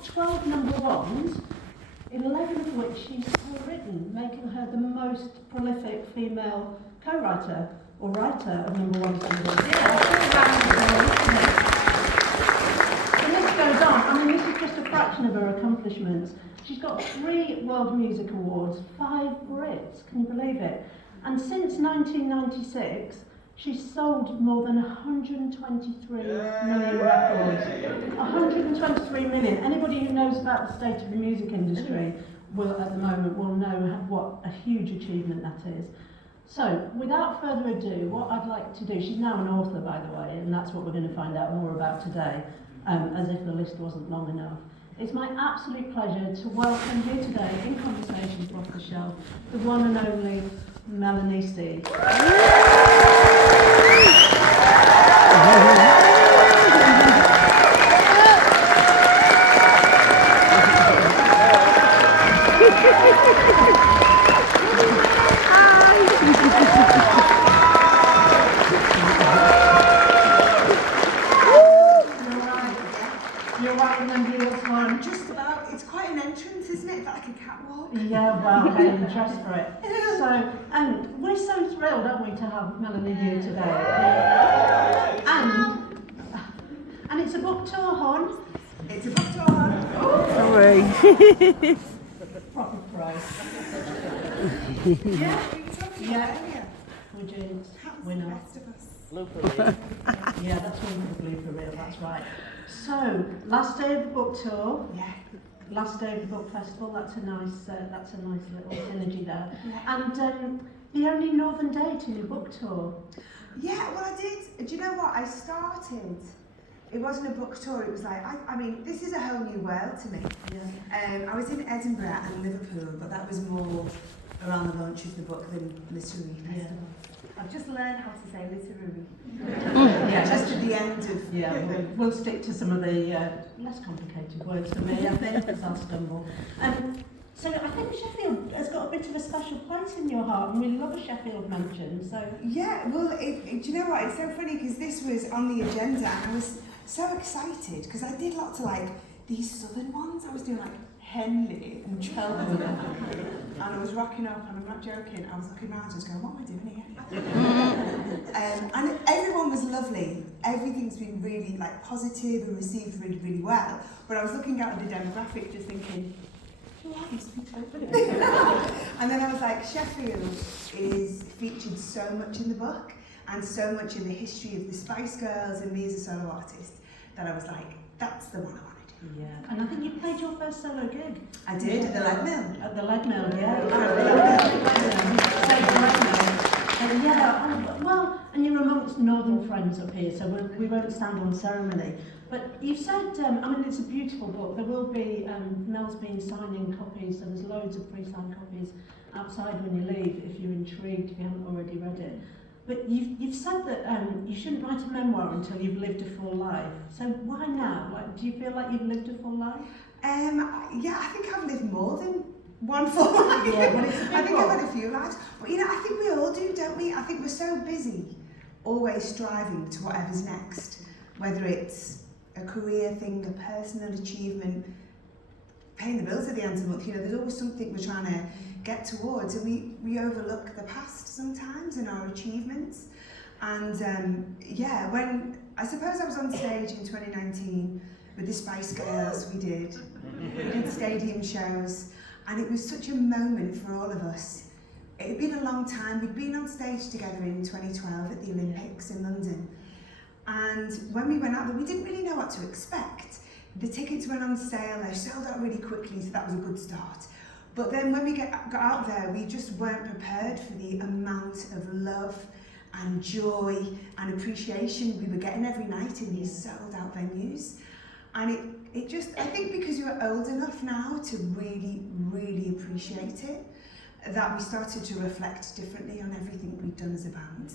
got 12 number ones, 11 of which she's co-written, making her the most prolific female co-writer or writer of number one singles. The list goes on. I mean, this is just a fraction of her accomplishments. She's got 3 World Music Awards, 5 Brits, can you believe it? And since 1996, she's sold more than 123 million records. 123 million. Anybody who knows about the state of the music industry will, at the moment, will know what a huge achievement that is. So, without further ado, what I'd like to do, she's now an author, by the way, and that's what we're going to find out more about today, as if the list wasn't long enough. It's my absolute pleasure to welcome here today, in Conversations Off the Shelf, the one and only Melanie C. You're right, remember this one. Just about, it's quite an entrance, isn't it? It's like a catwalk. Yeah, well, hey, I'm dressed for it. So, we're so thrilled, aren't we, to have Melanie here today. And it's a book tour, hon. It's a book tour, hon. Sorry. Proper pro. Yeah. We're doing, That's we're the not. best of us. Yeah, that's one with the blooper reel, that's right. So, last day of the book tour. Yeah. Last day of the book festival. That's a nice little synergy there. Yeah. And the only northern date in your book tour. Yeah, well I did. Do you know what? I started, it wasn't a book tour, it was like, I mean, this is a whole new world to me. Yeah. I was in Edinburgh and Liverpool, but that was more around the launch of the book than literary festival. I've just learned how to say literary. Yeah, Just at the end of... Yeah, we'll stick to some of the less complicated words for me, I think, because I'll stumble. So I think Sheffield has got a bit of a special place in your heart, and we love a Sheffield mention, so... Yeah, well, do you know what? It's so funny, because this was on the agenda, and I was so excited, because I did lots of, like, these southern ones. I was doing, like, Henley and Cheltenham, and I was rocking up, and I'm not joking, I was looking around just going, what am I doing here? And everyone was lovely. Everything's been really, like, positive and received really, really well, but I was looking out at the demographic just thinking, who are these people? And then I was like, Sheffield is featured so much in the book and so much in the history of the Spice Girls and me as a solo artist that I was like, that's the one I want to do. Yeah, and I think you played your first solo gig. I did, at the Lead Mill. At the Lead Mill, yeah. Well, and you're amongst northern friends up here, so we won't stand on ceremony. But you said, I mean, it's a beautiful book. There will be, Mel's been signing copies, so there's loads of pre-signed copies outside when you leave, if you're intrigued, if you haven't already read it. But you've said that you shouldn't write a memoir until you've lived a full life. So why now? Like, do you feel like you've lived a full life? Yeah, I think I've lived more than one full life. Yeah, well, it's a big I think book. I've had a few lives. But you know, I think we all do, don't we? I think we're so busy, always striving to whatever's next, whether it's a career thing, a personal achievement, paying the bills at the end of the month. You know, there's always something we're trying to get towards, and we overlook the past sometimes and our achievements. And yeah, when I suppose I was on stage in 2019 with the Spice Girls, we did stadium shows, and it was such a moment for all of us. It had been a long time. We'd been on stage together in 2012 at the Olympics in London, and when we went out there, we didn't really know what to expect. The tickets went on sale, they sold out really quickly, so that was a good start. But then when we got out there, we just weren't prepared for the amount of love and joy and appreciation we were getting every night in these sold out venues. And it just, I think because you are old enough now to really, really appreciate it, that we started to reflect differently on everything we'd done as a band.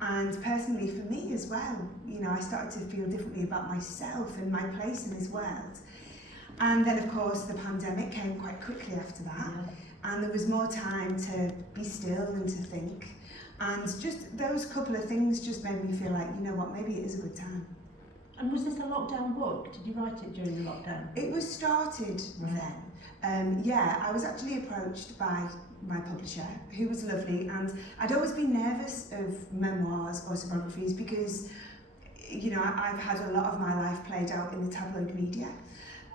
And personally for me as well, you know, I started to feel differently about myself and my place in this world. And then of course the pandemic came quite quickly after that, and there was more time to be still and to think. And just those couple of things just made me feel like, you know what, maybe it is a good time. And was this a lockdown book? Did you write it during the lockdown? It was started then. Yeah, I was actually approached by my publisher, who was lovely, and I'd always been nervous of memoirs or autobiographies because, you know, I've had a lot of my life played out in the tabloid media,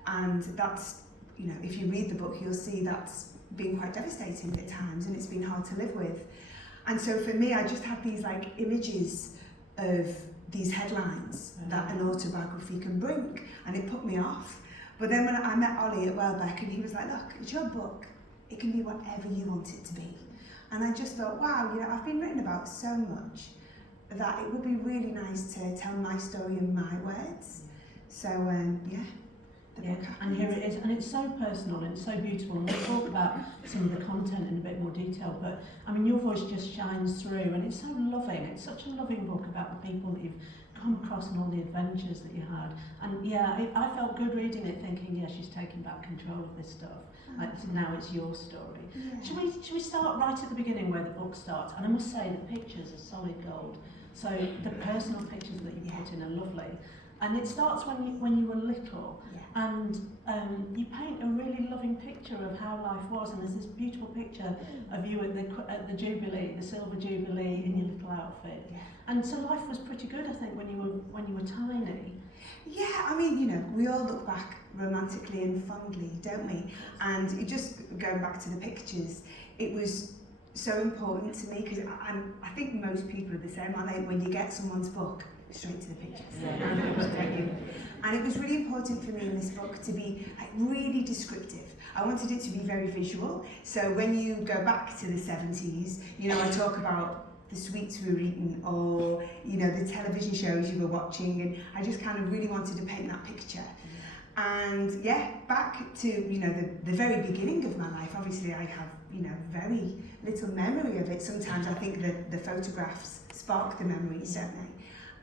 and that's, you know, if you read the book, you'll see that's been quite devastating at times, and it's been hard to live with. And so for me, I just had these like images of these headlines that an autobiography can bring, and it put me off. But then when I met Ollie at Welbeck, and he was like, look, it's your book, it can be whatever you want it to be. And I just thought, wow, you know, I've been written about so much that it would be really nice to tell my story in my words. So yeah, the book happened. And here it is, and it's so personal and it's so beautiful, and we'll talk about some of the content in a bit more detail, but I mean, your voice just shines through, and it's so loving. It's such a loving book about the people that you've come across and all the adventures that you had. And yeah, I felt good reading it, thinking, yeah, she's taking back control of this stuff. Now it's your story. Yeah. Should we start right at the beginning where the book starts? And I must say, the pictures are solid gold. So the personal pictures that you put in are lovely. And it starts when you were little, and you paint a really loving picture of how life was. And there's this beautiful picture of you at the Jubilee, the Silver Jubilee, in your little outfit. Yeah. And so life was pretty good, I think, when you were tiny. Yeah, I mean, you know, we all look back romantically and fondly, don't we? And it just going back to the pictures, it was so important to me because I think most people are the same, aren't they? When you get someone's book, straight to the pictures. And it was really important for me in this book to be like really descriptive. I wanted it to be very visual. So when you go back to the 70s, you know, I talk about the sweets we were eating, or, you know, the television shows you were watching, and I just kind of really wanted to paint that picture. And yeah, back to, you know, the very beginning of my life, obviously I have, you know, very little memory of it. Sometimes I think that the photographs spark the memories, don't they?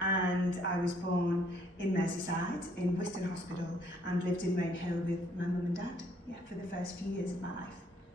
And I was born in Merseyside, in Wiston Hospital, and lived in Rainhill with my mum and dad, yeah, for the first few years of my life.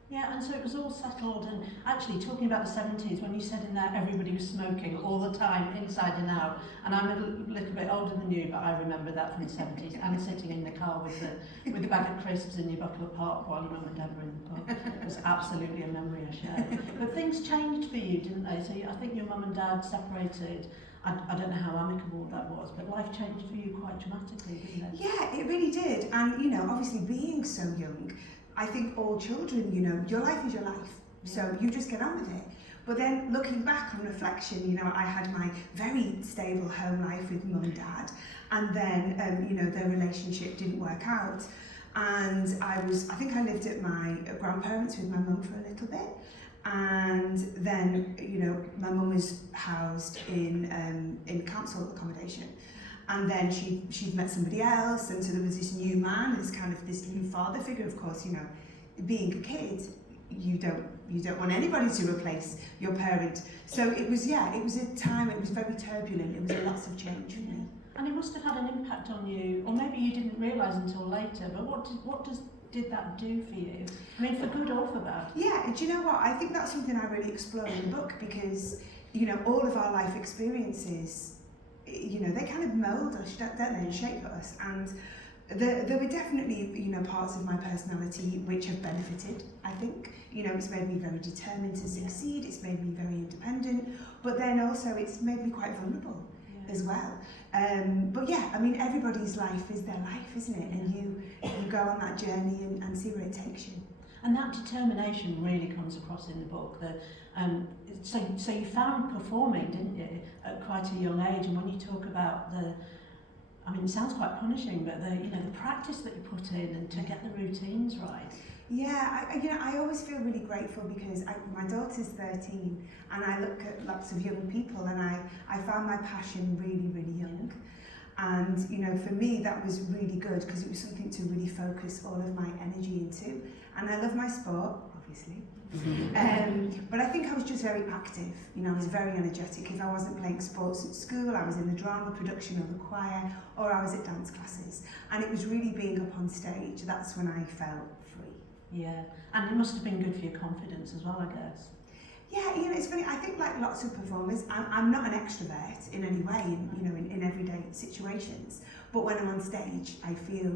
Yeah, and so it was all settled, and actually talking about the 70s, when you said in there everybody was smoking all the time, inside and out, and I'm a little bit older than you, but I remember that from the 70s, and sitting in the car with the bag of crisps in your Buckler Park while your mum and dad were in the pub. It was absolutely a memory I share. But things changed for you, didn't they? So I think your mum and dad separated. I don't know how amicable that was, but life changed for you quite dramatically, didn't it? Yeah, it really did. And, you know, obviously being so young, I think all children, you know, your life is your life. So you just get on with it. But then looking back on reflection, you know, I had my very stable home life with mum and dad. And then, you know, their relationship didn't work out. And I think I lived at my grandparents with my mum for a little bit. And then, you know, my mum was housed in council accommodation. And then she'd met somebody else, and so there was this new man, this new father figure. Of course, you know, being a kid, you don't want anybody to replace your parent. So it was a time, it was very turbulent, it was lots of change for me. And it must have had an impact on you, or maybe you didn't realise until later, but what did that do for you? I mean, for good or for bad? Yeah, do you know what? I think that's something I really explore in the book, because, you know, all of our life experiences, you know, they kind of mould us, don't they, and shape us. And there were definitely, you know, parts of my personality which have benefited, I think. You know, it's made me very determined to succeed, it's made me very independent, but then also it's made me quite vulnerable as well. But yeah, I mean, everybody's life is their life, isn't it? And you go on that journey and see where it takes you. And that determination really comes across in the book. So you found performing, didn't you, at quite a young age? And when you talk about I mean, it sounds quite punishing, but the practice that you put in and to get the routines right. Yeah, I always feel really grateful because my daughter's 13, and I look at lots of young people, and I found my passion really, really young. And, you know, for me, that was really good because it was something to really focus all of my energy into. And I love my sport, obviously. But I think I was just very active. You know, I was very energetic. If I wasn't playing sports at school, I was in the drama production or the choir, or I was at dance classes. And it was really being up on stage. That's when I felt free. Yeah, and it must have been good for your confidence as well, I guess. Yeah, you know, it's funny. I think like lots of performers, I'm not an extrovert in any way, in everyday situations. But when I'm on stage, I feel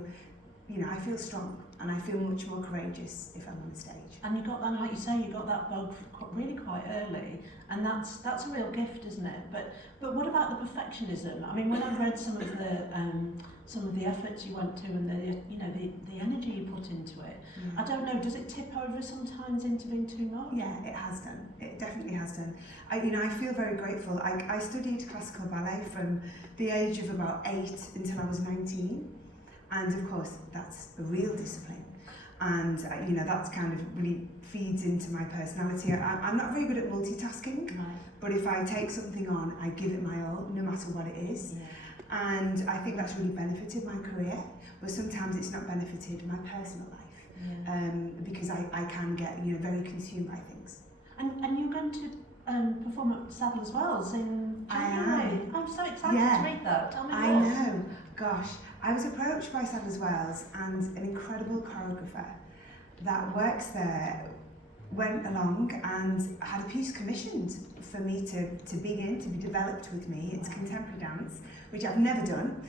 strong, and I feel much more courageous if I'm on stage. And you got that, like you say, you got that bug really quite early, and that's a real gift, isn't it? But what about the perfectionism? I mean, when I've read some of the efforts you went to and the energy you put into it, I don't know, does it tip over sometimes into being too much? Yeah, it has done. It definitely has done. I feel very grateful. I studied classical ballet from the age of about 8 until I was 19, and of course that's a real discipline. And that's kind of really feeds into my personality. I'm not very good at multitasking, but if I take something on, I give it my all, no matter what it is. Yeah. And I think that's really benefited my career, but sometimes it's not benefited my personal life, because I can get very consumed by things. And you're going to perform at Saddler's Wells in January. I am. I'm so excited to read that. Tell me more. I know. Gosh, I was approached by Saddler's Wells, and an incredible choreographer that works there went along and had a piece commissioned for me to be developed with me. It's contemporary dance, which I've never done,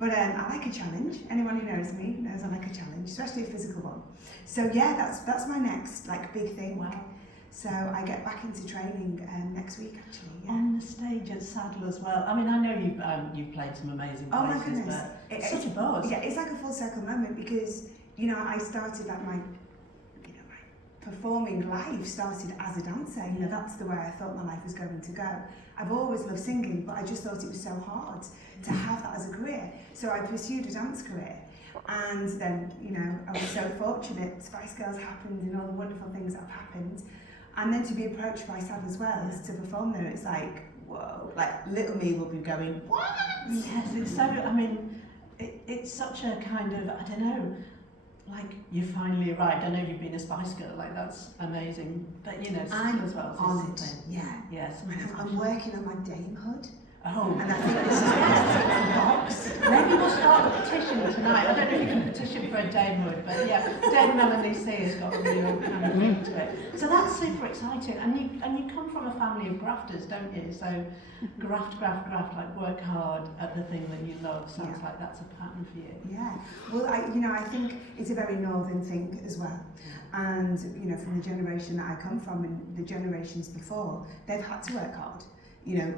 but I like a challenge. Anyone who knows me knows I like a challenge, especially a physical one. So yeah, that's my next big thing. Wow. So I get back into training next week, actually. Yeah. On the stage at Saddler's Wells. I mean, I know you've played some amazing places. Oh my goodness! But it's such a buzz. Yeah, it's like a full circle moment, because I started my performing life started as a dancer. That's the way I thought my life was going to go. I've always loved singing, but I just thought it was so hard to have that as a career. So I pursued a dance career. And then, I was so fortunate, Spice Girls happened and all the wonderful things that have happened. And then to be approached by Saddler's Wells to perform there, it's like, whoa, like little me will be going, what? Yes, it's so, I mean, it's such a kind of, I don't know, like you finally arrived. I know you've been a Spice Girl, like that's amazing. But Saddler's Wells is something. Yeah. Yeah, I'm working on my damehood. Oh. And I think this is the box. Maybe we'll start a petition tonight. I don't know if you can petition for a damehood, but yeah, Dame Melanie C has got a real kind of link to it. So that's super exciting. And you come from a family of grafters, don't you? So graft, like work hard at the thing that you love. Sounds like that's a pattern for you. Yeah. Well, I think it's a very northern thing as well. And from the generation that I come from and the generations before, they've had to work hard,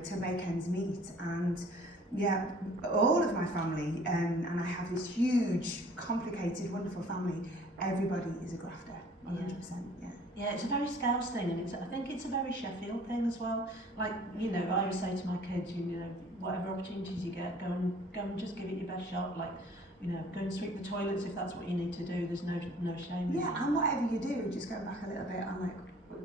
to make ends meet. And yeah, all of my family, and I have this huge, complicated, wonderful family, everybody is a grafter, 100%, yeah. Yeah, it's a very Scouse thing, and I think it's a very Sheffield thing as well. Like, I always say to my kids, whatever opportunities you get, go and just give it your best shot. Like, go and sweep the toilets if that's what you need to do. There's no shame. Yeah, and whatever you do, just going back a little bit on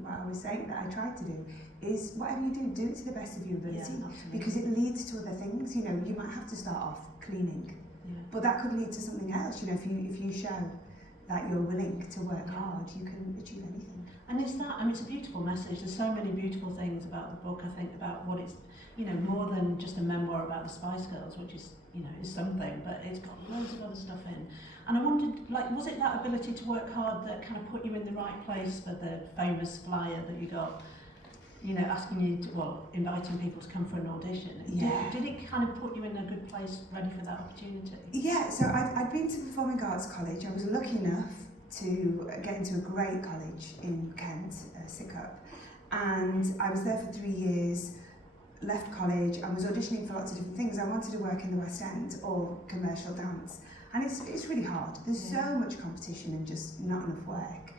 what I was saying that I tried to do, is whatever you do it to the best of your ability, because it leads to other things. You might have to start off cleaning, but that could lead to something else. If you show that you're willing to work hard, you can achieve anything. And it's a beautiful message. There's so many beautiful things about the book. I think about what it's, more than just a memoir about the Spice Girls, which is, is something, but it's got loads of other stuff in. And I wondered, was it that ability to work hard that kind of put you in the right place for the famous flyer that you got? Asking you to, inviting people to come for an audition. Yeah. Did it kind of put you in a good place, ready for that opportunity? Yeah, so I'd been to Performing Arts College. I was lucky enough to get into a great college in Kent, Sidcup. And I was there for 3 years, left college. I was auditioning for lots of different things. I wanted to work in the West End or commercial dance. And it's really hard. There's so much competition and just not enough work.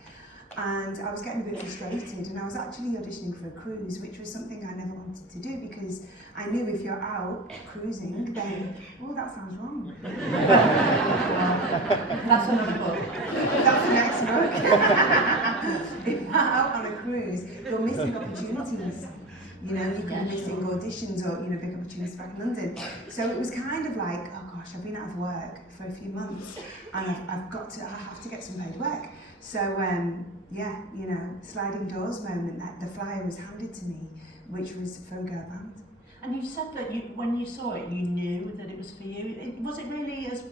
And I was getting a bit frustrated, and I was actually auditioning for a cruise, which was something I never wanted to do, because I knew if you're out cruising, then, that sounds wrong. That's another book. That's the next book. If you're out on a cruise, you're missing opportunities. You could be missing auditions or, big opportunities back in London. So it was kind of like, oh gosh, I've been out of work for a few months, and I have to get some paid work. So, sliding doors moment, that the flyer was handed to me, which was for a girl band. And you said that when you saw it, you knew that it was for you. Was it really as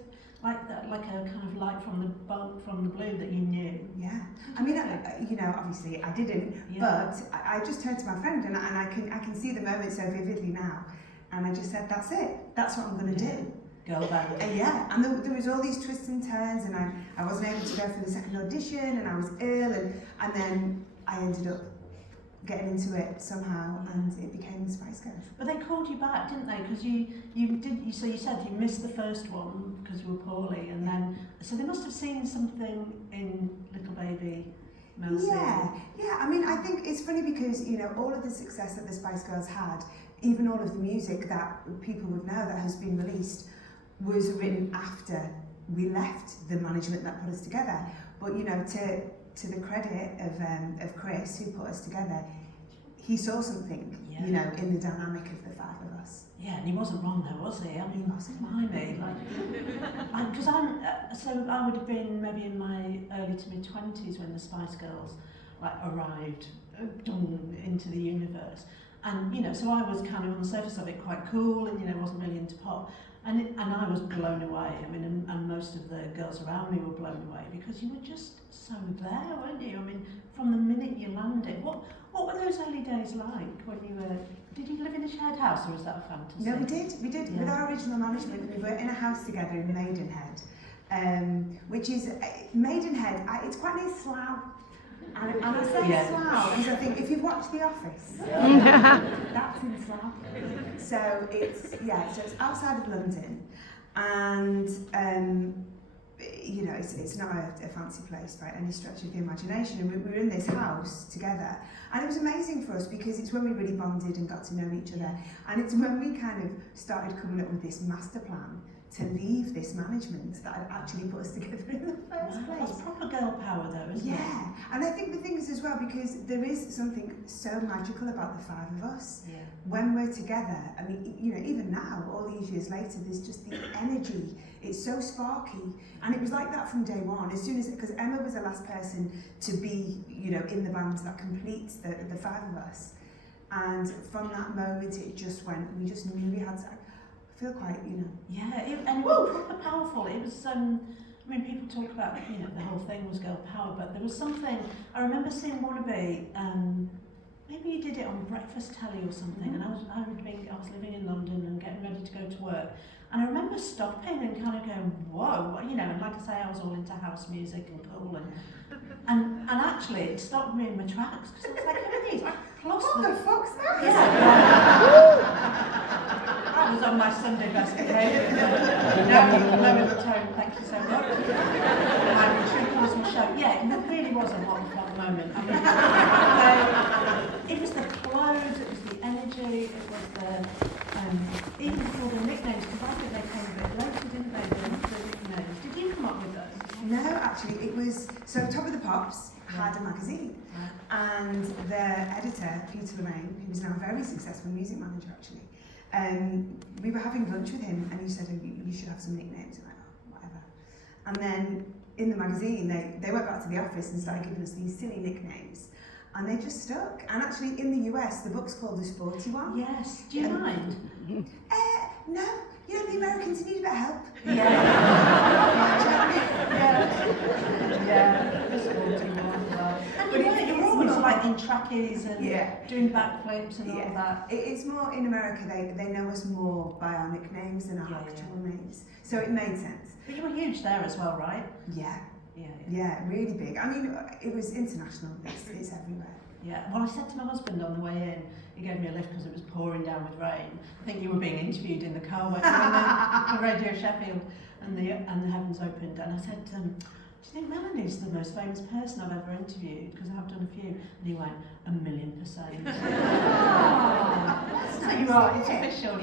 like that, like a kind of light from the blue that you knew? Yeah. I mean, obviously I didn't, but I just turned to my friend, and I can see the moment so vividly now. And I just said, that's it. That's what I'm going to do. girl band. Yeah, and there was all these twists and turns, and I wasn't able to go for the second audition, and I was ill, and then I ended up getting into it somehow, and it became the Spice Girls. But they called you back, didn't they? Because so you said you missed the first one because you were poorly, and then so they must have seen something in little baby Melanie. Yeah. I mean, I think it's funny because all of the success that the Spice Girls had, even all of the music that people would know that has been released, was written after we left the management that put us together. But to the credit of Chris, who put us together, he saw something, in the dynamic of the five of us. Yeah, and he wasn't wrong though, was he? I mean, He wasn't. blimey, because I would have been maybe in my early to mid 20s when the Spice Girls arrived into the universe, and so I was kind of on the surface of it quite cool, and wasn't really into pop. And I was blown away. I mean, and most of the girls around me were blown away because you were just so there, weren't you? I mean, from the minute you landed. What were those early days like when you were? Did you live in a shared house, or was that a fantasy? No, we did. Yeah. With our original management, we were in a house together in Maidenhead, which is Maidenhead. It's quite near Slough. And I say Slough because I think if you've watched The Office, that's in Slough. So it's outside of London, and it's not a fancy place by any stretch of the imagination. And we were in this house together, and it was amazing for us because it's when we really bonded and got to know each other, and it's when we kind of started coming up with this master plan to leave this management that had actually put us together in the first place. That's proper girl power though, isn't it? Yeah, and I think the thing is as well, because there is something so magical about the five of us. Yeah. When we're together, I mean, even now, all these years later, there's just the energy. It's so sparky, and it was like that from day one. As soon as, because Emma was the last person to be, in the band that completes the five of us, and from that moment, it just went. We just knew we had to. I feel quite, Yeah, and it was proper powerful. It was, I mean, people talk about, the whole thing was girl power, but there was something, I remember seeing Wannabe, maybe you did it on breakfast telly or something, and I was living in London and getting ready to go to work, and I remember stopping and kind of going, whoa, and like I say, I was all into house music and cool, and actually it stopped me in my tracks, because I was like, who are these? Plus what the fuck's that? Yeah. I was on my Sunday best behaviour. Now you can lower the tone, thank you so much. My true cosmo show. Yeah, it really was a hot moment. I mean, it was the clothes, it was the energy, it was the, even before the nicknames, because I think they came a bit later, didn't they, the nicknames. Did you come up with those? No, actually, it was, so Top of the Pops had a magazine, and their editor, Peter Lorraine, who was now a very successful music manager actually, we were having lunch with him, and he said, you should have some nicknames. And I whatever. And then in the magazine, they went back to the office and started giving us these silly nicknames, and they just stuck. And actually, in the US, the book's called The Sporty One. Yes. Do you mind? No. The Americans need a bit of help. Yeah. The Sporty One. And you were always like in trackies and doing backflips and all that. It's more in America, they know us more by our nicknames than our actual names. So it made sense. But you were huge there as well, right? Yeah, really big. I mean, it was international, it's everywhere. Yeah, well, I said to my husband on the way in, he gave me a lift because it was pouring down with rain. I think you were being interviewed in the car for Radio Sheffield, and the heavens opened, and I said, do you think Melanie's the most famous person I've ever interviewed? Because I've done a few. And he went, 1,000,000%. So you are, it's official.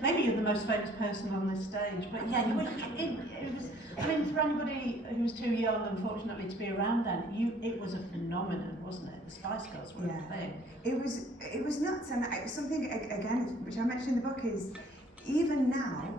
Maybe you're the most famous person on this stage. But yeah, it was, I mean, for anybody who was too young, unfortunately, to be around then, it was a phenomenon, wasn't it? The Spice Girls were a thing. It was nuts, and it was something, again, which I mentioned in the book, is even now,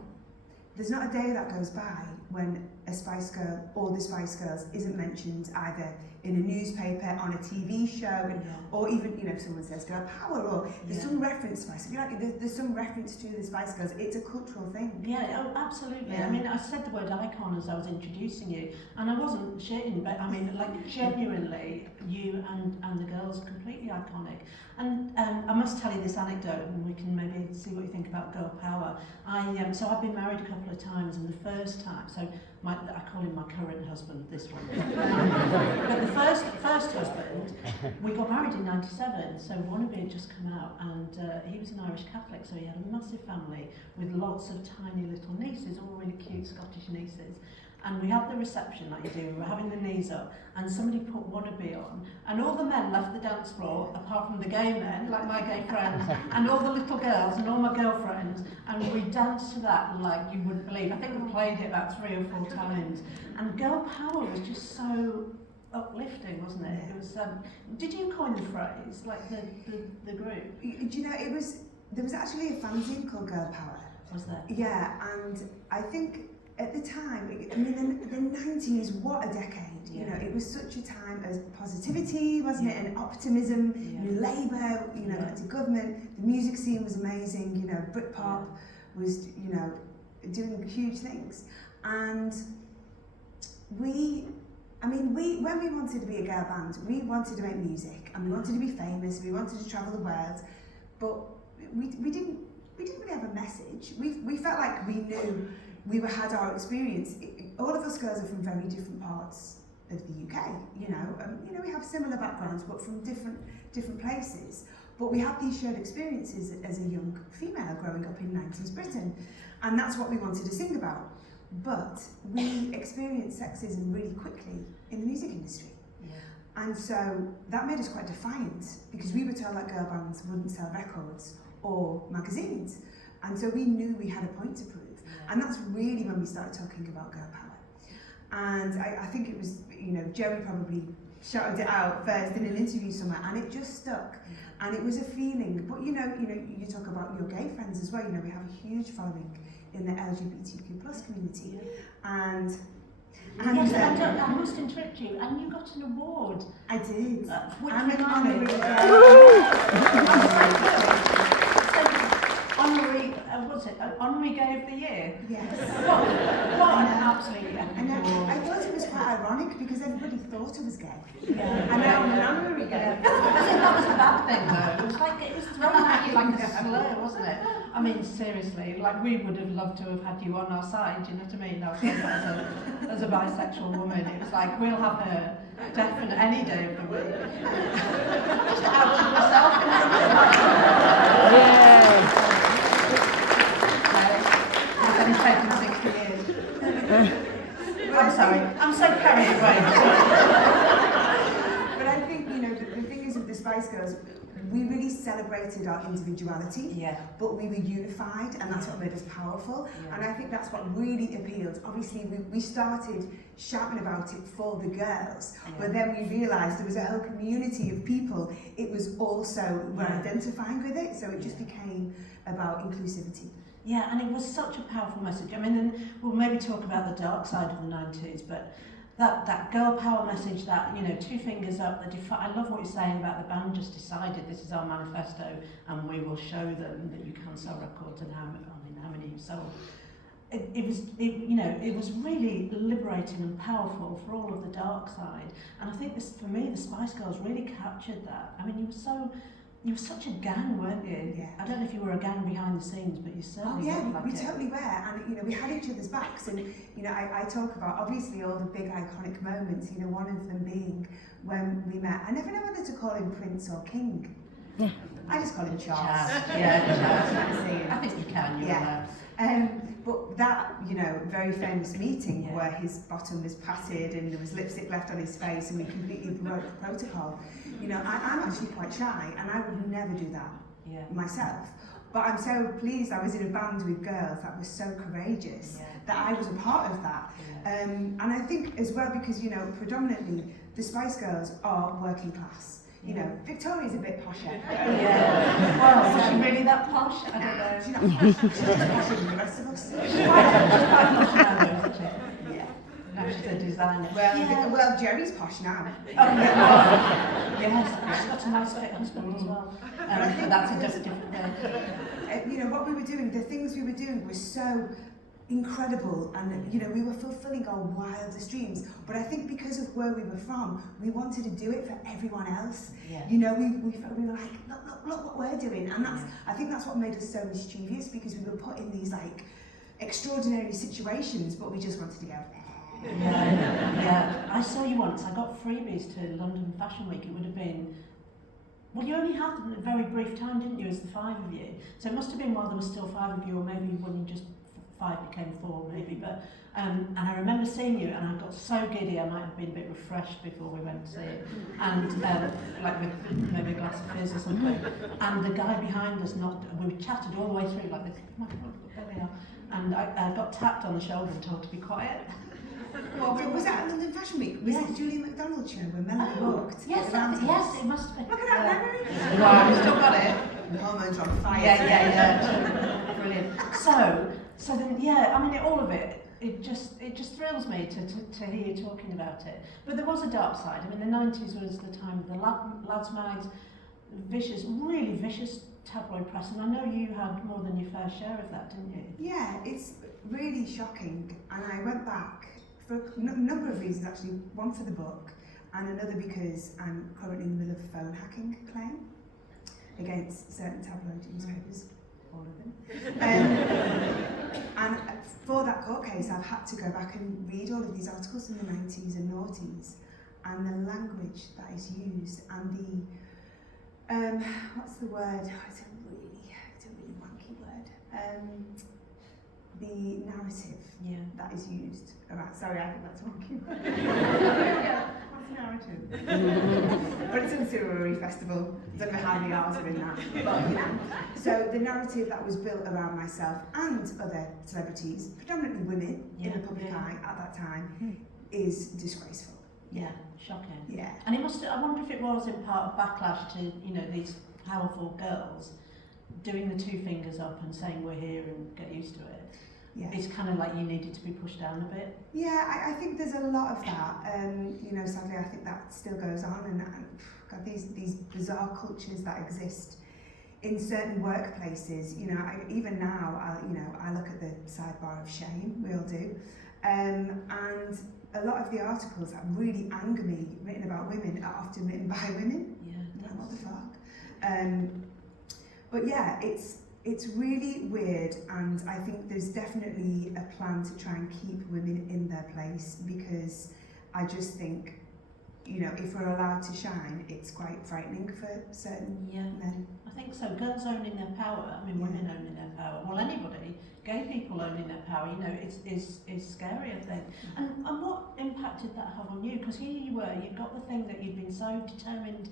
there's not a day that goes by when a Spice Girl or the Spice Girls isn't mentioned either in a newspaper, on a TV show, or even, if someone says girl power, or there's some reference to Spice. I feel like there's some reference to the Spice Girls. It's a cultural thing. Yeah, oh, absolutely. Yeah. I mean, I said the word icon as I was introducing you, and I wasn't shitting, but I mean, like, genuinely, you and the girls are completely iconic. And I must tell you this anecdote, and we can maybe see what you think about girl power. So I've been married a couple of times, and the first time, I call him my current husband, this one. But the first husband, we got married in '97, so Wannabe had just come out, and he was an Irish Catholic, so he had a massive family with lots of tiny little nieces, all really cute Scottish nieces. And we had the reception like you do, we were having the knees up, and somebody put Wannabe on, and all the men left the dance floor, apart from the gay men, like my gay friends, and all the little girls, and all my girlfriends, and we danced to that like you wouldn't believe. I think we played it about 3 or 4 times, and girl power was just so uplifting, wasn't it? It was. Did you coin the phrase, like the group? Do you know, there was actually a fanzine called Girl Power. Was there? Yeah, and I think at the time, I mean, the 90s, what a decade. Yeah. It was such a time of positivity, wasn't it, and optimism. Labour, got to government, the music scene was amazing, Britpop was, doing huge things. And when we wanted to be a girl band, we wanted to make music, and we wanted to be famous, we wanted to travel the world, but we didn't really have a message. We felt like we knew we had our experience. All of us girls are from very different parts of the UK, we have similar backgrounds, but from different places. But we had these shared experiences as a young female growing up in 90s Britain, and that's what we wanted to sing about. But we experienced sexism really quickly in the music industry. And so that made us quite defiant, because we were told that girl bands wouldn't sell records or magazines. And so we knew we had a point to prove. And that's really when we started talking about girl power. And I think it was, Jerry probably shouted it out first in an interview somewhere, and it just stuck. And it was a feeling. But you talk about your gay friends as well. We have a huge following in the LGBTQ plus community. And yes, I must interrupt you. And you got an award. I did. I'm an honorary gay of the year. Yes. What an absolute. And I thought it was quite ironic because everybody thought I was gay. Yeah. And now I'm an honorary gay. I think that was a bad thing though. It was thrown at you like a slur, wasn't it? I mean, seriously, like we would have loved to have had you on our side, do you know what I mean? I was saying that as a bisexual woman, it was like, we'll have her definite any day of the week. Just outed myself. Yeah. It's only taken 60 years. I'm sorry, I'm so carried away. But I think, the thing is with the Spice Girls, we really celebrated our individuality, but we were unified, and that's what made us powerful. And I think that's what really appealed. Obviously, we started shouting about it for the girls, but then we realised there was a whole community of people. It was also were identifying with it, so it just became about inclusivity. Yeah, and it was such a powerful message. I mean, and we'll maybe talk about the dark side of the 90s, but that girl power message, that, 2 fingers up, I love what you're saying about the band just decided this is our manifesto and we will show them that you can sell records and how many you sold. It was really liberating and powerful for all of the dark side. And I think for me, the Spice Girls really captured that. I mean, you were such a gang, weren't you? Yeah. I don't know if you were a gang behind the scenes, but you certainly looked like we it. totally were, and we had each other's backs, and I talk about obviously all the big iconic moments. One of them being when we met. I never know whether to call him Prince or King. I just call him Charles. Charles. I think you can. But that very famous meeting where his bottom was patted and there was lipstick left on his face and we completely broke protocol. I'm actually quite shy, and I would never do that myself. But I'm so pleased I was in a band with girls that was so courageous that I was a part of that. And I think as well because, predominantly the Spice Girls are working class. Victoria's a bit posher. Well, was she really that posh? I don't know. She's not posher than the rest of us. She's quite posh now, isn't she? Yeah. She's a designer. Well, Jerry's posh now. Oh, yeah. Yes, she's got a nice fit husband as well. But that's a different thing. You know, what we were doing, the things we were doing were so incredible, and you know, we were fulfilling our wildest dreams. But I think because of where we were from, we wanted to do it for everyone else. Yeah. You know, we were like, look what we're doing, and I think that's what made us so mischievous, because we were put in these like extraordinary situations, but we just wanted to go. Yeah. I saw you once. I got freebies to London Fashion Week. It would have been. Well, you only had them a very brief time, didn't you, as the 5 of you? So it must have been while there were still 5 of you, or maybe when you just 5 became 4, maybe. But and I remember seeing you, and I got so giddy. I might have been a bit refreshed before we went to see it, and like with maybe a glass of fizz or something. And the guy behind us knocked. We chatted all the way through like this. Oh my God, there we are. And I got tapped on the shoulder and told to be quiet. Well, was that at London Fashion Week? Was it Julie McDonald's show when Melanie walked? Yes, it must have been. Look at that memory. Wow, we've still got it. The hormones are on fire. Yeah. Brilliant. So then, I mean, all of it, it just thrills me to hear you talking about it. But there was a dark side. I mean, the 90s was the time of the lads mags, really vicious tabloid press, and I know you had more than your fair share of that, didn't you? Yeah, it's really shocking, and I went back for a number of reasons actually. One for the book, and another because I'm currently in the middle of a phone hacking claim against certain tabloid newspapers, all of them. And for that court case, I've had to go back and read all of these articles from the 90s and noughties, and the language that is used, and the what's the word? Oh, it's a really wanky word. The narrative that is used around. Sorry, I think that's a wanky word. What's narrative? But it's in the Cirruri Festival. Don't know how many hours are in that. But, you know. So the narrative that was built around myself and other celebrities, predominantly women in the public eye at that time, is disgraceful. Yeah, shocking. Yeah. And it must. I wonder if it was in part of backlash to, you know, these powerful girls doing the 2 fingers up and saying we're here and get used to it. Yeah. It's kind of like you needed to be pushed down a bit. Yeah, I think there's a lot of that. You know, sadly, I think that still goes on, and God, these bizarre cultures that exist in certain workplaces. You know, even now, I look at the sidebar of shame. We all do, and a lot of the articles that really anger me, written about women, are often written by women. Yeah. Like, what the fuck? But yeah, it's really weird, and I think there's definitely a plan to try and keep women in their place, because I just think, you know, if we're allowed to shine, it's quite frightening for certain men. I think so. Girls owning their power, I mean, women owning their power, well, anybody, gay people owning their power, you know, is scary, I think. And what impact did that have on you? Because here you were, you'd got the thing that you'd been so determined,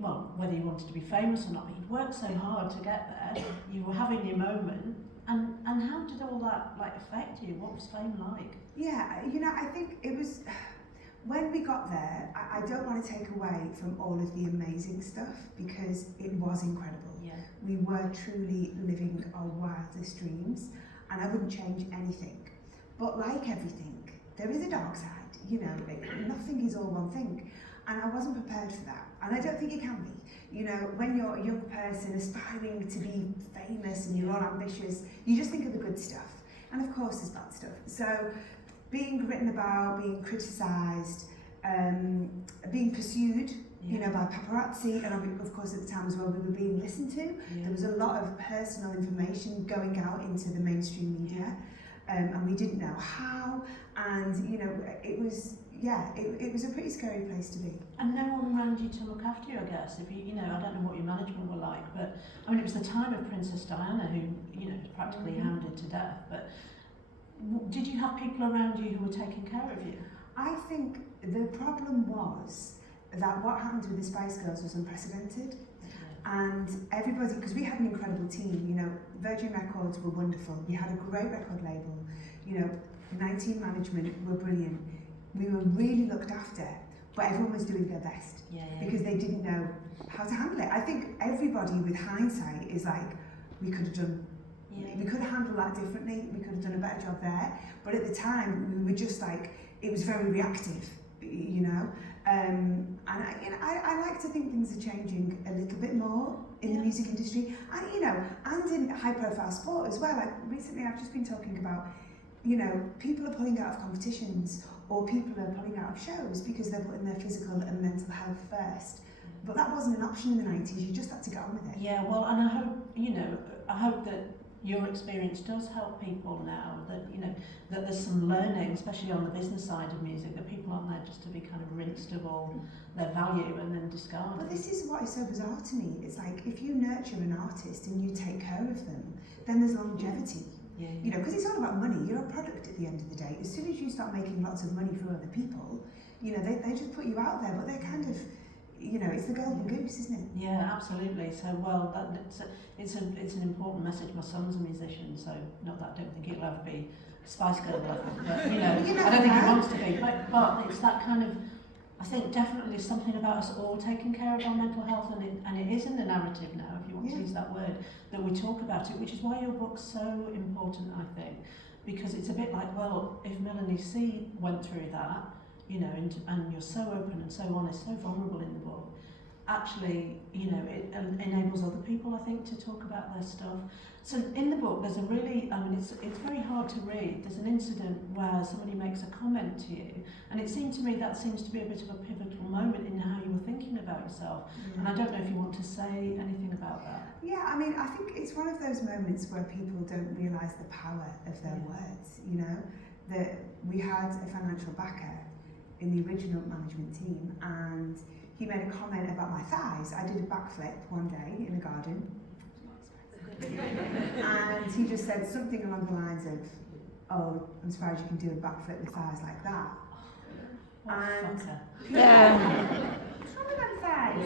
well, whether you wanted to be famous or not, but you'd worked so hard to get there, you were having your moment, and how did all that, like, affect you? What was fame like? Yeah, you know, I think it was, when we got there, I don't want to take away from all of the amazing stuff, because it was incredible. Yeah. We were truly living our wildest dreams, and I wouldn't change anything. But like everything, there is a dark side, you know, nothing is all one thing. And I wasn't prepared for that. And I don't think you can be. You know, when you're a young person aspiring to be famous and you're all ambitious, you just think of the good stuff. And of course there's bad stuff. So being written about, being criticised, being pursued, you know, by paparazzi, and of course at the time as well we were being listened to. There was a lot of personal information going out into the mainstream media, and we didn't know how, and you know, it was a pretty scary place to be. And no one around you to look after you, I guess. If you know, I don't know what your management were like, but I mean, it was the time of Princess Diana, who, you know, was practically hounded to death. But did you have people around you who were taking care of you? I think the problem was that what happened with the Spice Girls was unprecedented. And everybody, because we had an incredible team, you know, Virgin Records were wonderful. We had a great record label, you know, 19 management were brilliant. We were really looked after, but everyone was doing their best because they didn't know how to handle it. I think everybody with hindsight is like, we could have done, we could have handled that differently, we could have done a better job there. But at the time, we were just like, it was very reactive, you know. And I like to think things are changing a little bit more in the music industry, and you know, and in high-profile sport as well. Like recently, I've just been talking about, you know, people are pulling out of competitions, or people are pulling out of shows because they're putting their physical and mental health first. But that wasn't an option in the 90s. You just had to get on with it. Yeah, well, and I hope, you know, I hope that your experience does help people now, that, you know, that there's some learning, especially on the business side of music, that people aren't there just to be kind of rinsed of all their value and then discarded. But this is what is so bizarre to me. It's like, if you nurture an artist and you take care of them, then there's longevity. Yeah. You know, because it's all about money. You're a product at the end of the day. As soon as you start making lots of money for other people, you know, they just put you out there, but they're kind of, you know, it's the golden goose, isn't it? Yeah, absolutely. So, well, it's an important message. My son's a musician, so not that I don't think it'll ever be Spice Girl level, but you know, I don't think he wants to be. But it's that kind of, I think definitely something about us all taking care of our mental health, and it is in the narrative now, if you want to use that word, that we talk about it, which is why your book's so important, I think, because it's a bit like, well, if Melanie C went through that, you know, and you're so open and so honest, so vulnerable in the book, actually, you know, it enables other people, I think, to talk about their stuff. So in the book, there's a really, I mean, it's very hard to read. There's an incident where somebody makes a comment to you, and it seemed to me that seems to be a bit of a pivotal moment in how you were thinking about yourself. Yeah. And I don't know if you want to say anything about that. Yeah, I mean, I think it's one of those moments where people don't realise the power of their words, you know, that we had a financial backer in the original management team, and he made a comment about my thighs. I did a backflip one day in a garden, and he just said something along the lines of, "Oh, I'm surprised you can do a backflip with thighs like that." What and fucker. Yeah. What's wrong with them thighs?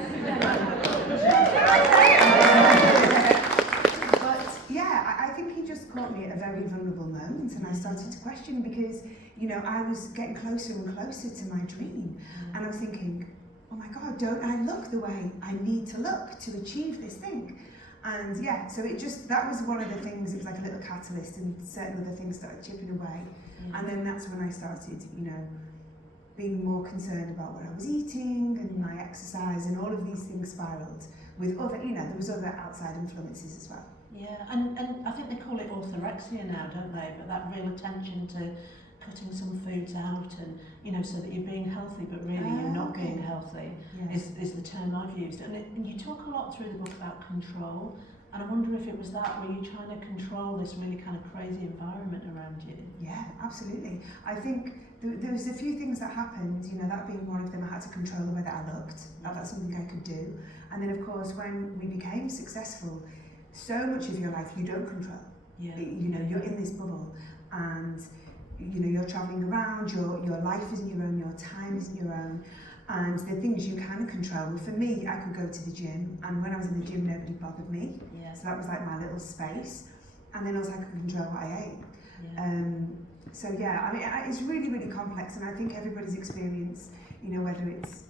But yeah, I think he just caught me at a very vulnerable moment, and I started to question, because, you know, I was getting closer and closer to my dream, and I was thinking, oh my God, don't I look the way I need to look to achieve this thing? And yeah, so that was one of the things. It was like a little catalyst, and certain other things started chipping away. And then that's when I started, you know, being more concerned about what I was eating and my exercise, and all of these things spiraled with other, you know, there was other outside influences as well. Yeah, and I think they call it orthorexia now, don't they? But that real attention to cutting some foods out, and, you know, so that you're being healthy, but really you're not being healthy, is the term I've used. And you talk a lot through the book about control, and I wonder if it was that, were you trying to control this really kind of crazy environment around you? Yeah, absolutely. I think there was a few things that happened, you know, that being one of them. I had to control the way that I looked. That's something I could do. And then, of course, when we became successful, so much of your life you don't control. Yeah. You know, you're in this bubble, and you know, you're travelling around, your life isn't your own, your time isn't your own, and the things you can control. Well, for me, I could go to the gym, and when I was in the gym, nobody bothered me. Yeah. So that was like my little space. And then also I could control what I ate. Yeah. So yeah, I mean, it's really, really complex, and I think everybody's experience, you know, whether it's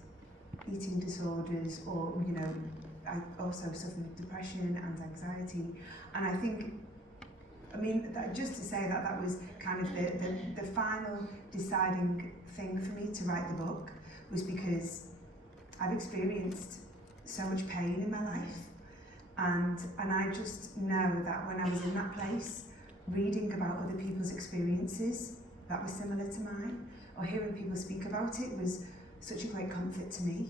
eating disorders or, you know, I also suffer with depression and anxiety, and I think, I mean, just to say that was kind of the final deciding thing for me to write the book, was because I've experienced so much pain in my life, and I just know that when I was in that place, reading about other people's experiences that were similar to mine, or hearing people speak about it, was such a great comfort to me,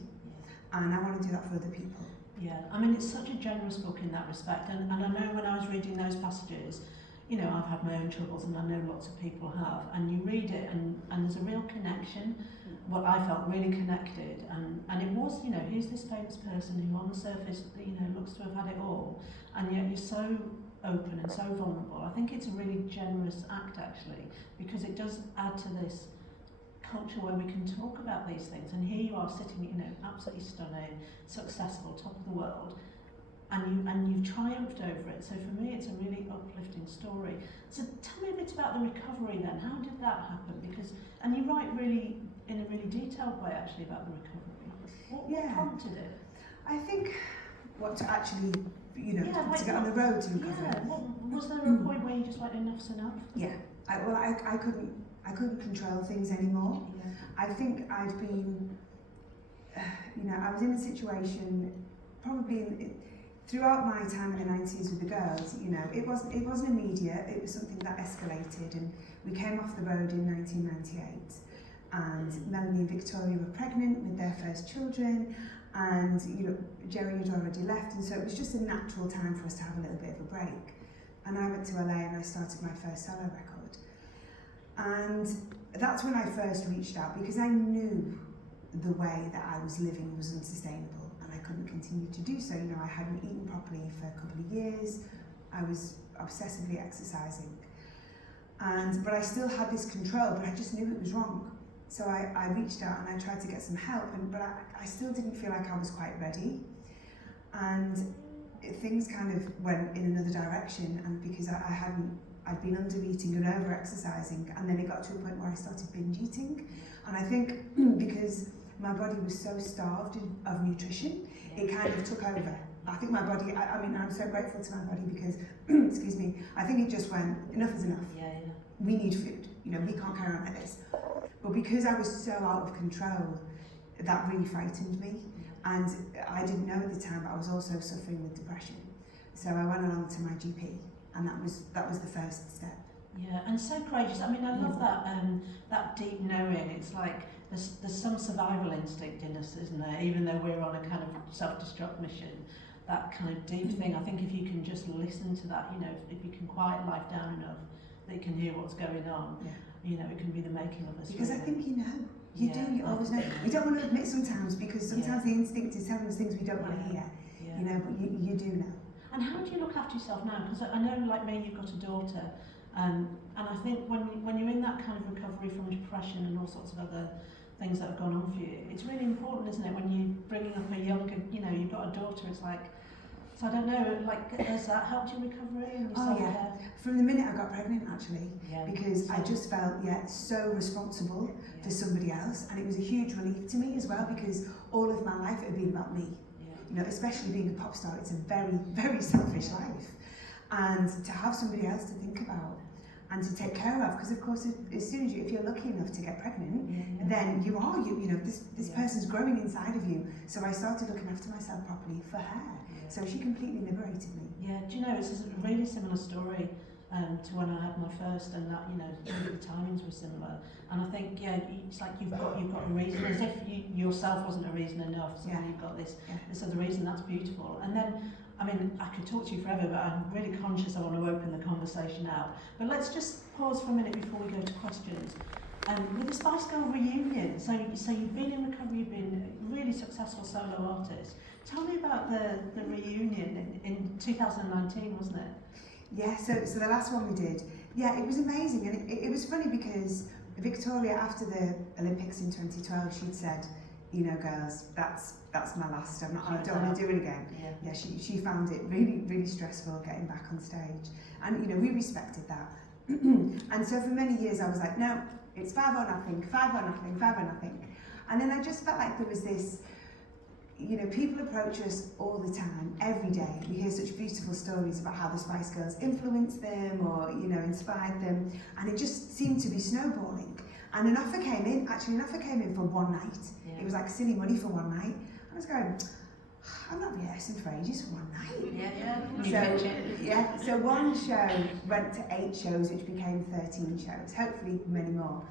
and I want to do that for other people. Yeah, I mean, it's such a generous book in that respect, and I know when I was reading those passages, you know, I've had my own troubles, and I know lots of people have, and you read it, and there's a real connection. Well, I felt really connected, and it was, you know, here's this famous person who on the surface, you know, looks to have had it all, and yet you're so open and so vulnerable. I think it's a really generous act, actually, because it does add to this culture where we can talk about these things, and here you are sitting, you know, absolutely stunning, successful, top of the world, and you've triumphed over it. So for me, it's a really uplifting story. So tell me a bit about the recovery then. How did that happen? Because, and you write really in a really detailed way actually about the recovery. What prompted it? I think what to actually, you know, to get on the road to recovery. Yeah. Was there a point where you just went, enough's enough? Yeah. I couldn't I couldn't control things anymore. Yeah. I think I'd been, I was in a situation probably throughout my time in the 90s with the girls. It wasn't immediate. It was something that escalated, and we came off the road in 1998. And Melanie and Victoria were pregnant with their first children, and Jerry had already left, and so it was just a natural time for us to have a little bit of a break. And I went to LA and I started my first solo record. And that's when I first reached out, because I knew the way that I was living was unsustainable and I couldn't continue to do so. I hadn't eaten properly for a couple of years. I was obsessively exercising. But I still had this control, but I just knew it was wrong. So I reached out and I tried to get some help, but I still didn't feel like I was quite ready. And things kind of went in another direction, and because I'd been under eating and over exercising, and then it got to a point where I started binge eating. And I think because my body was so starved of nutrition, it kind of took over. I think my body, I'm so grateful to my body because, excuse me, I think it just went, enough is enough. Yeah. We need food, we can't carry on like this. But because I was so out of control, that really frightened me. And I didn't know at the time, but I was also suffering with depression. So I went along to my GP, and that was the first step. Yeah, and so courageous. I love that deep knowing. It's like there's some survival instinct in us, isn't there? Even though we're on a kind of self-destruct mission, that kind of deep thing. I think if you can just listen to that, if you can quiet life down enough that you can hear what's going on, it can be the making of us. Because really. I think you always know. We don't want to admit sometimes, because sometimes the instinct is telling us things we don't want to hear, but you do know. And how do you look after yourself now? Because I know, like me, you've got a daughter, and I think when you're in that kind of recovery from depression and all sorts of other things that have gone on for you, it's really important, isn't it, when you're bringing up a younger, you've got a daughter, it's like, so I don't know, like, has that helped your recovery and your self-care? From the minute I got pregnant, actually, Yeah. because I just felt, so responsible for somebody else, and it was a huge relief to me as well, because all of my life it had been about me. Especially being a pop star, it's a very, very selfish life. And to have somebody else to think about and to take care of, because of course, as soon as if you're lucky enough to get pregnant, then this person's growing inside of you. So I started looking after myself properly for her. So she completely liberated me. Yeah, do you know, it's a really similar story to when I had my first, and that, the timings were similar. And I think, it's like you've got a reason, as if you yourself wasn't a reason enough, so then you've got this other reason. That's beautiful. And then, I could talk to you forever, but I'm really conscious I want to open the conversation out. But let's just pause for a minute before we go to questions. With the Spice Girl reunion, so you've been in recovery, you've been a really successful solo artist. Tell me about the reunion in 2019, wasn't it? Yeah, so the last one we did, it was amazing, and it was funny because Victoria, after the Olympics in 2012, she'd said, girls, that's my last. I don't want to do it again. Yeah, she found it really, really stressful getting back on stage, and we respected that. And so for many years I was like, no, it's 5 or nothing, 5 or nothing, 5 or nothing, and then I just felt like there was this. People approach us all the time, every day. We hear such beautiful stories about how the Spice Girls influenced them or, inspired them. And it just seemed to be snowballing. And an offer came in for one night. Yeah. It was like silly money for one night. I was going, I'm not rehearsing for ages for one night. So one show went to 8 shows, which became 13 shows, hopefully many more.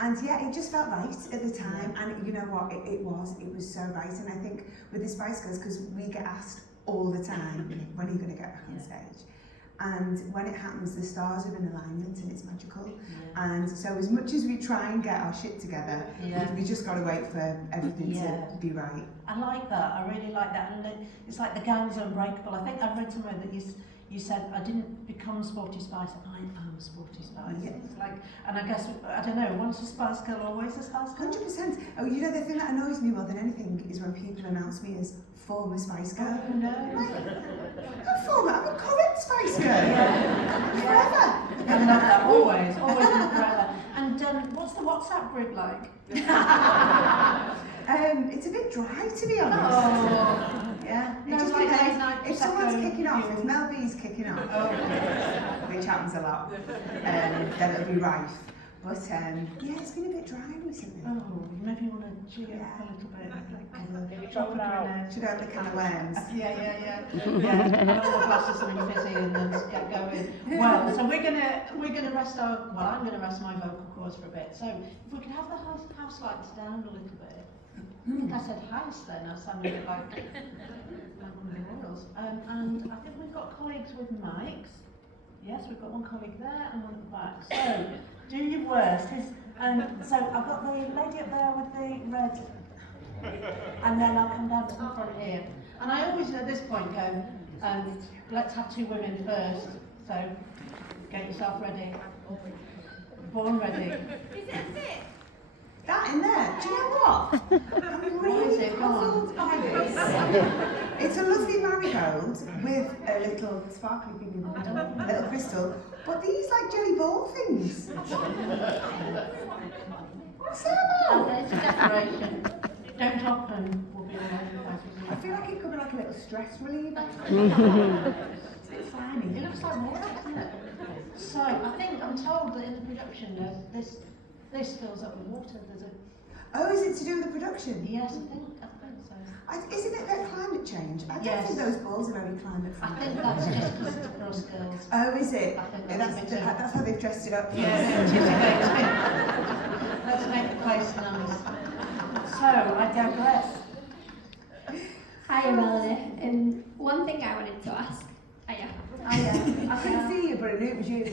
And it just felt right at the time, and you know what, it was so right. And I think with the Spice Girls, because we get asked all the time, when are you going to get back on stage? And when it happens, the stars are in alignment and it's magical. And so as much as we try and get our shit together, we just got to wait for everything to be right. I like that, I really like that. And it's like the gangs are unbreakable. I think I've read somewhere that you said, I didn't become Sporty Spice, I am Sporty Spice. It's like, and I guess, I don't know, once a Spice Girl, always a Spice Girl? 100%. Oh, the thing that annoys me more than anything is when people announce me as former Spice Girl. Oh, no. I'm a current Spice Girl. Forever. I love that, always and forever. And what's the WhatsApp group like? It's a bit dry, to be honest. Oh. Yeah. No, like if someone's kicking off, if Mel B's kicking off, which happens a lot, then it'll be rife. But yeah, it's been a bit dry recently. Oh, maybe you want to jig it up a little bit. Maybe drop it out. Should open the can of worms. Yeah. Have all the glasses of something fizzy and then just get going. Well, so we're gonna rest I'm gonna rest my vocal cords for a bit. So if we could have the house lights down a little bit. I think I said house then, I sounded a bit like one of the royals. And I think we've got colleagues with mics. Yes, we've got one colleague there and one at the back. So, do your worst. So I've got the lady up there with the red, and then I'll come down to the front here. And I always at this point go, let's have 2 women first. So, get yourself ready. Born ready. Is it a fit? That in there, do you know what? I'm really puzzled by this. It's a lovely marigold with a little sparkly thing in the middle, a little crystal, but these like jelly ball things. What's that about? It's a decoration. Don't drop them. We'll be all over the place. I feel like it could be like a little stress reliever. It's a bit slimy. It looks like water, doesn't it? So I think I'm told that in the production this fills up with water. There's a Oh, is it to do with the production? yes, I think so. Isn't it about climate change? I don't Yes. think those balls are very climate I friendly. think that's just because it's for us girls. Oh, is it? I think That's, that's a bit that's how they've dressed it up. Let's make the place nice. So I digress. Hiya, Melanie. One thing I wanted to ask. Hiya. I couldn't see you, but I knew it was you.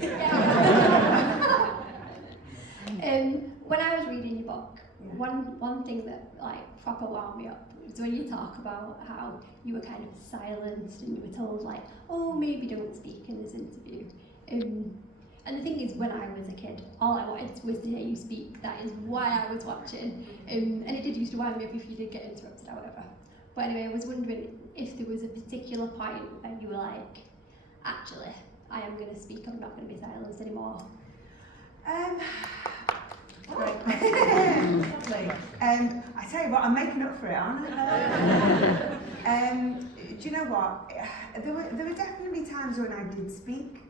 When I was reading your book, one thing that like proper wound me up was when you talk about how you were kind of silenced and you were told like, oh, maybe don't speak in this interview. And the thing is, when I was a kid, all I wanted was to hear you speak. That is why I was watching. And it did used to wind me up if you did get interrupted or whatever. But anyway, I was wondering if there was a particular point where you were like, actually, I am going to speak, I'm not going to be silenced anymore. Great question. Lovely. I tell you what, I'm making up for it, aren't I? Do you know what? There were definitely times when I did speak,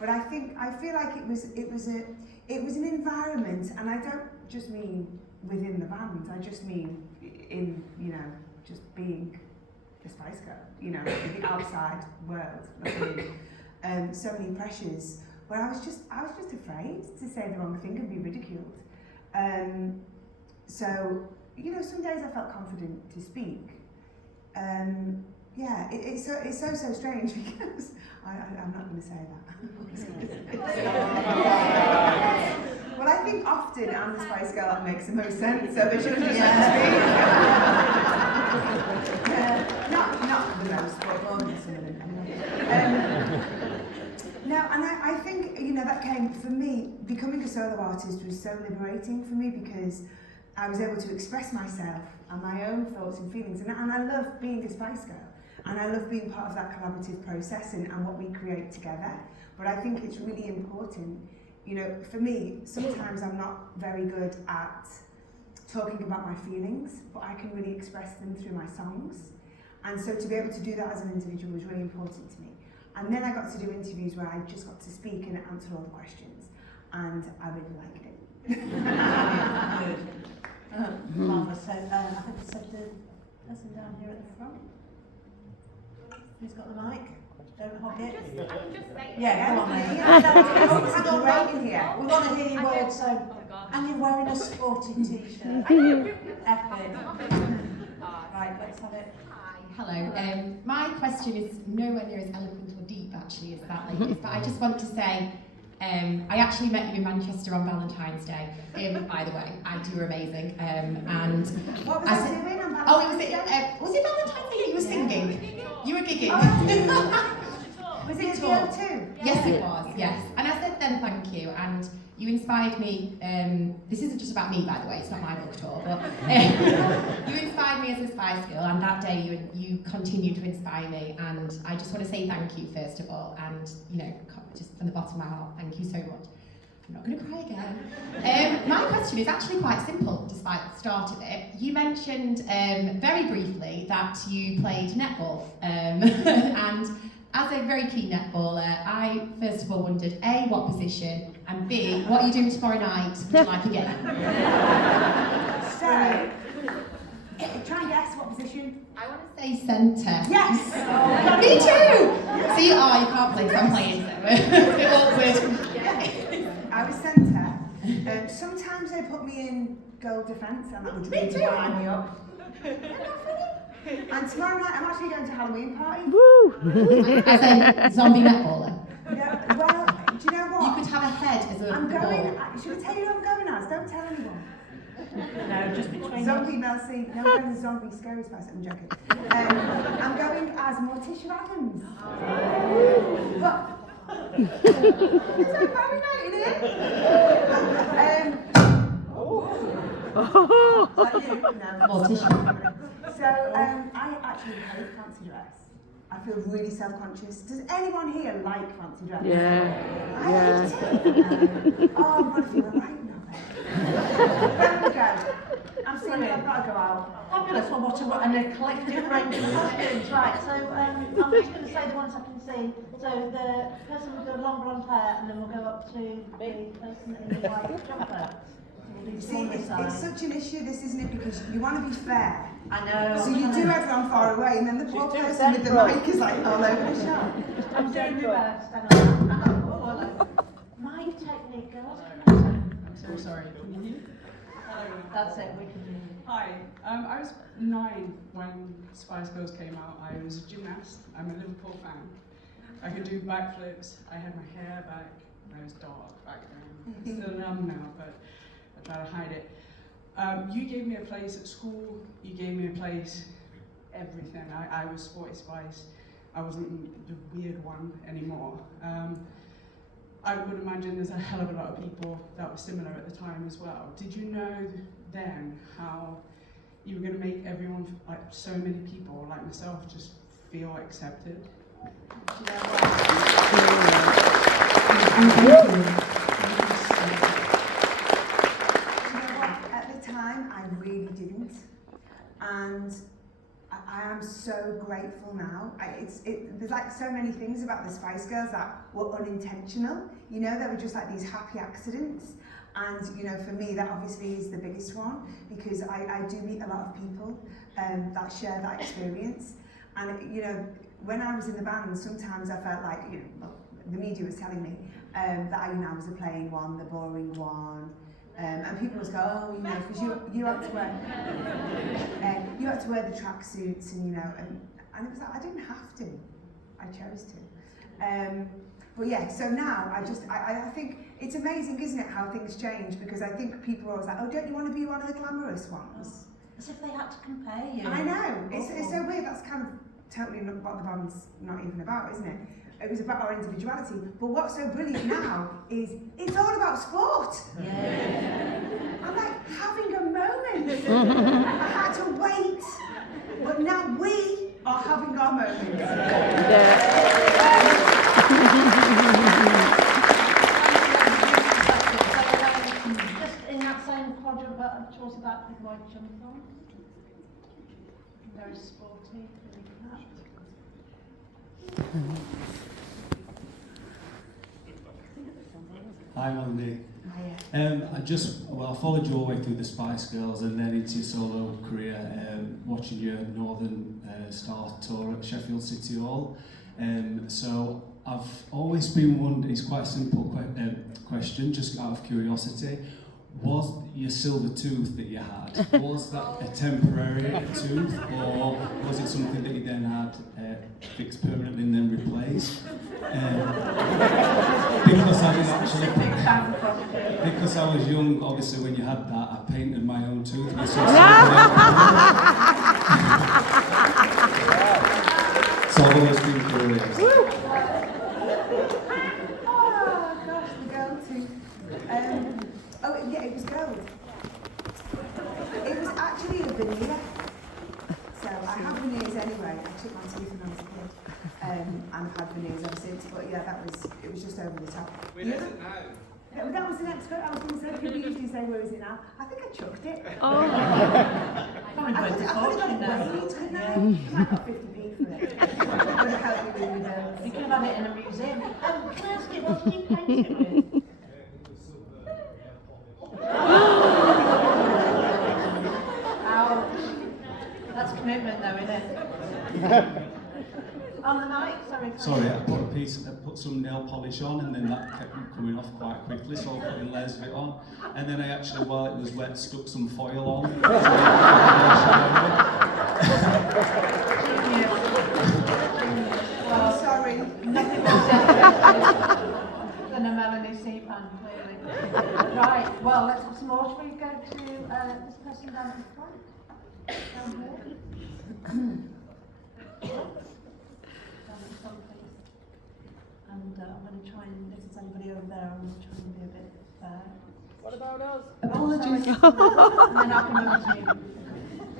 but I feel like it was an environment, and I don't just mean within the band. I just mean in just being a Spice Girl, in the outside world. So many pressures. Where I was just afraid to say the wrong thing and be ridiculed. So some days I felt confident to speak. It's so strange because I'm not going to say that. Well, I think often I'm the Spice Girl that makes the most sense, so they should have just let me speak. Not the most, but more than some of them. No, and I think, that came, for me, becoming a solo artist was so liberating for me because I was able to express myself and my own thoughts and feelings. And I love being a Spice Girl. And I love being part of that collaborative process and what we create together. But I think it's really important, for me, sometimes I'm not very good at talking about my feelings, but I can really express them through my songs. And so to be able to do that as an individual was really important to me. And then I got to do interviews where I just got to speak and answer all the questions. And I really liked it. Good. Marvellous. So I think it's the person down here at the front. Who's got the mic? Don't hog it. I'm just waiting. Yeah, come on then. Hang on, right in here. We want to hear your words, so. And you're wearing a sporty t-shirt. Epic. Right, let's have it. Hello. My question is nowhere near as eloquent or deep, actually, as that lady's, but I just want to say, I actually met you in Manchester on Valentine's Day. By the way, you were amazing. And What was I doing on Valentine's oh, was it Day? Valentine's Day? You were singing. You were gigging. Was it VO2? Yes, it was. Yes. And I said then thank you, and you inspired me. This isn't just about me, by the way. It's not my book tour, but you inspired me as a Spice Girl, and that day you continued to inspire me. And I just want to say thank you first of all, and just from the bottom of my heart, thank you so much. I'm not going to cry again. My question is actually quite simple, despite the start of it. You mentioned very briefly that you played netball, and as a very keen netballer, I first of all wondered A, what position, and B, what are you doing tomorrow night? Would you like a game? So, try and guess what position. I want to say centre. Yes! Me too! See, oh, you can't play, so I'm playing, so it's a bit awkward. I was centre. Sometimes they put me in goal defence, and that would really wind me up. And tomorrow night I'm actually going to a Halloween party. Woo! As a zombie netballer. Yeah, well, do you know what? You could have a head as a I'm going. ball. Should I tell you who I'm going as? Don't tell anyone. No, just between Zombie Melanie. No, I'm going as zombie scary spice. I'm joking. I'm going as Morticia Adams. But it's so very night, isn't it? Like you? No. Morticia. So I actually hate fancy dress. I feel really self-conscious. Does anyone here like fancy dress? Yeah. I hate it. Oh, I'm going to feel right now. Where do we go? I'm single, I've got to go out. Fabulous. Well, what an eclectic range of costumes. Right, so I'm just going to say the ones I can see. So the person with the long blonde hair, and then we'll go up to the person in the white jumper. See, it's such an issue, this, isn't it? Because you want to be fair. I know. So you do everyone far away, and then the poor person with the mic is like all over the shop. I'm doing my best. And my technique, girls. I'm so sorry. Can you hear? That's it. We can hear you. Hi, I was 9 when Spice Girls came out. I was a gymnast. I'm a Liverpool fan. I could do backflips. I had my hair back. I was dark back then. Still am now, but I try to hide it. You gave me a place at school. You gave me a place, everything. I was Sporty Spice. I wasn't the weird one anymore. I would imagine there's a hell of a lot of people that were similar at the time as well. Did you know then how you were going to make everyone, like so many people like myself, just feel accepted? At the time, I really didn't. And I am so grateful now. There's like so many things about the Spice Girls that were unintentional. You know, they were just like these happy accidents. And, you know, for me, that obviously is the biggest one, because I do meet a lot of people that share that experience. And, you know, when I was in the band, sometimes I felt like, you know, well, the media was telling me that I was the plain one, the boring one. And people would go, oh, you know, because you had to wear the tracksuits, and you know, and it was like I didn't have to, I chose to. But yeah, so now I think it's amazing, isn't it, how things change? Because I think people are always like, oh, don't you want to be one of the glamorous ones? As if they had to compare you. I know, it's so weird. That's kind of totally not what the band's not even about, isn't it? It was about our individuality. But what's so brilliant now is it's all about sport. Yeah. I'm like having a moment. I had to wait. But now we are having our moments. Just in that same quadrant, but towards the back with white jumper on. Very sporty. Hi Melanie. I followed you all the way through the Spice Girls and then into your solo career, watching your Northern Star tour at Sheffield City Hall. So I've always been wondering, it's quite a simple question, just out of curiosity. Was your silver tooth that you had, was that a temporary tooth, or was it something that you then had fixed permanently and then replaced? Because I didn't actually, because I was young, obviously when you had that, I painted my own tooth. So I've always been curious. Oh gosh, the gold tooth. It was gold. It was actually a veneer. So I have veneers anyway. I took my teeth when I was a kid. And I've had veneers ever since. But yeah, it was just over the top. We let it now. Well, that was the next bit I was going to say. People usually say, where is it now? I think I chucked it. Probably I worth could a have fortune got now. it weighed, couldn't I? I might have got 50p for it. Would have helped me with the You could have had it in a museum. Can I ask you, what did you paint it with? Ouch. That's commitment though, isn't it? On the mic, sorry. Sorry, I put some nail polish on, and then that kept coming off quite quickly, so I put layers of it on. And then I actually, while it was wet, stuck some foil on. I'm sorry. Nothing more definite than a Melanie C-pan, clearly. Right, well, let's have some more. Shall we go to this person down in front? Down here. Down in front, please. And I'm going to try and, if there's anybody over there, I'm going to try and be a bit fair. What about us? Apologies. And then I'll come over to you.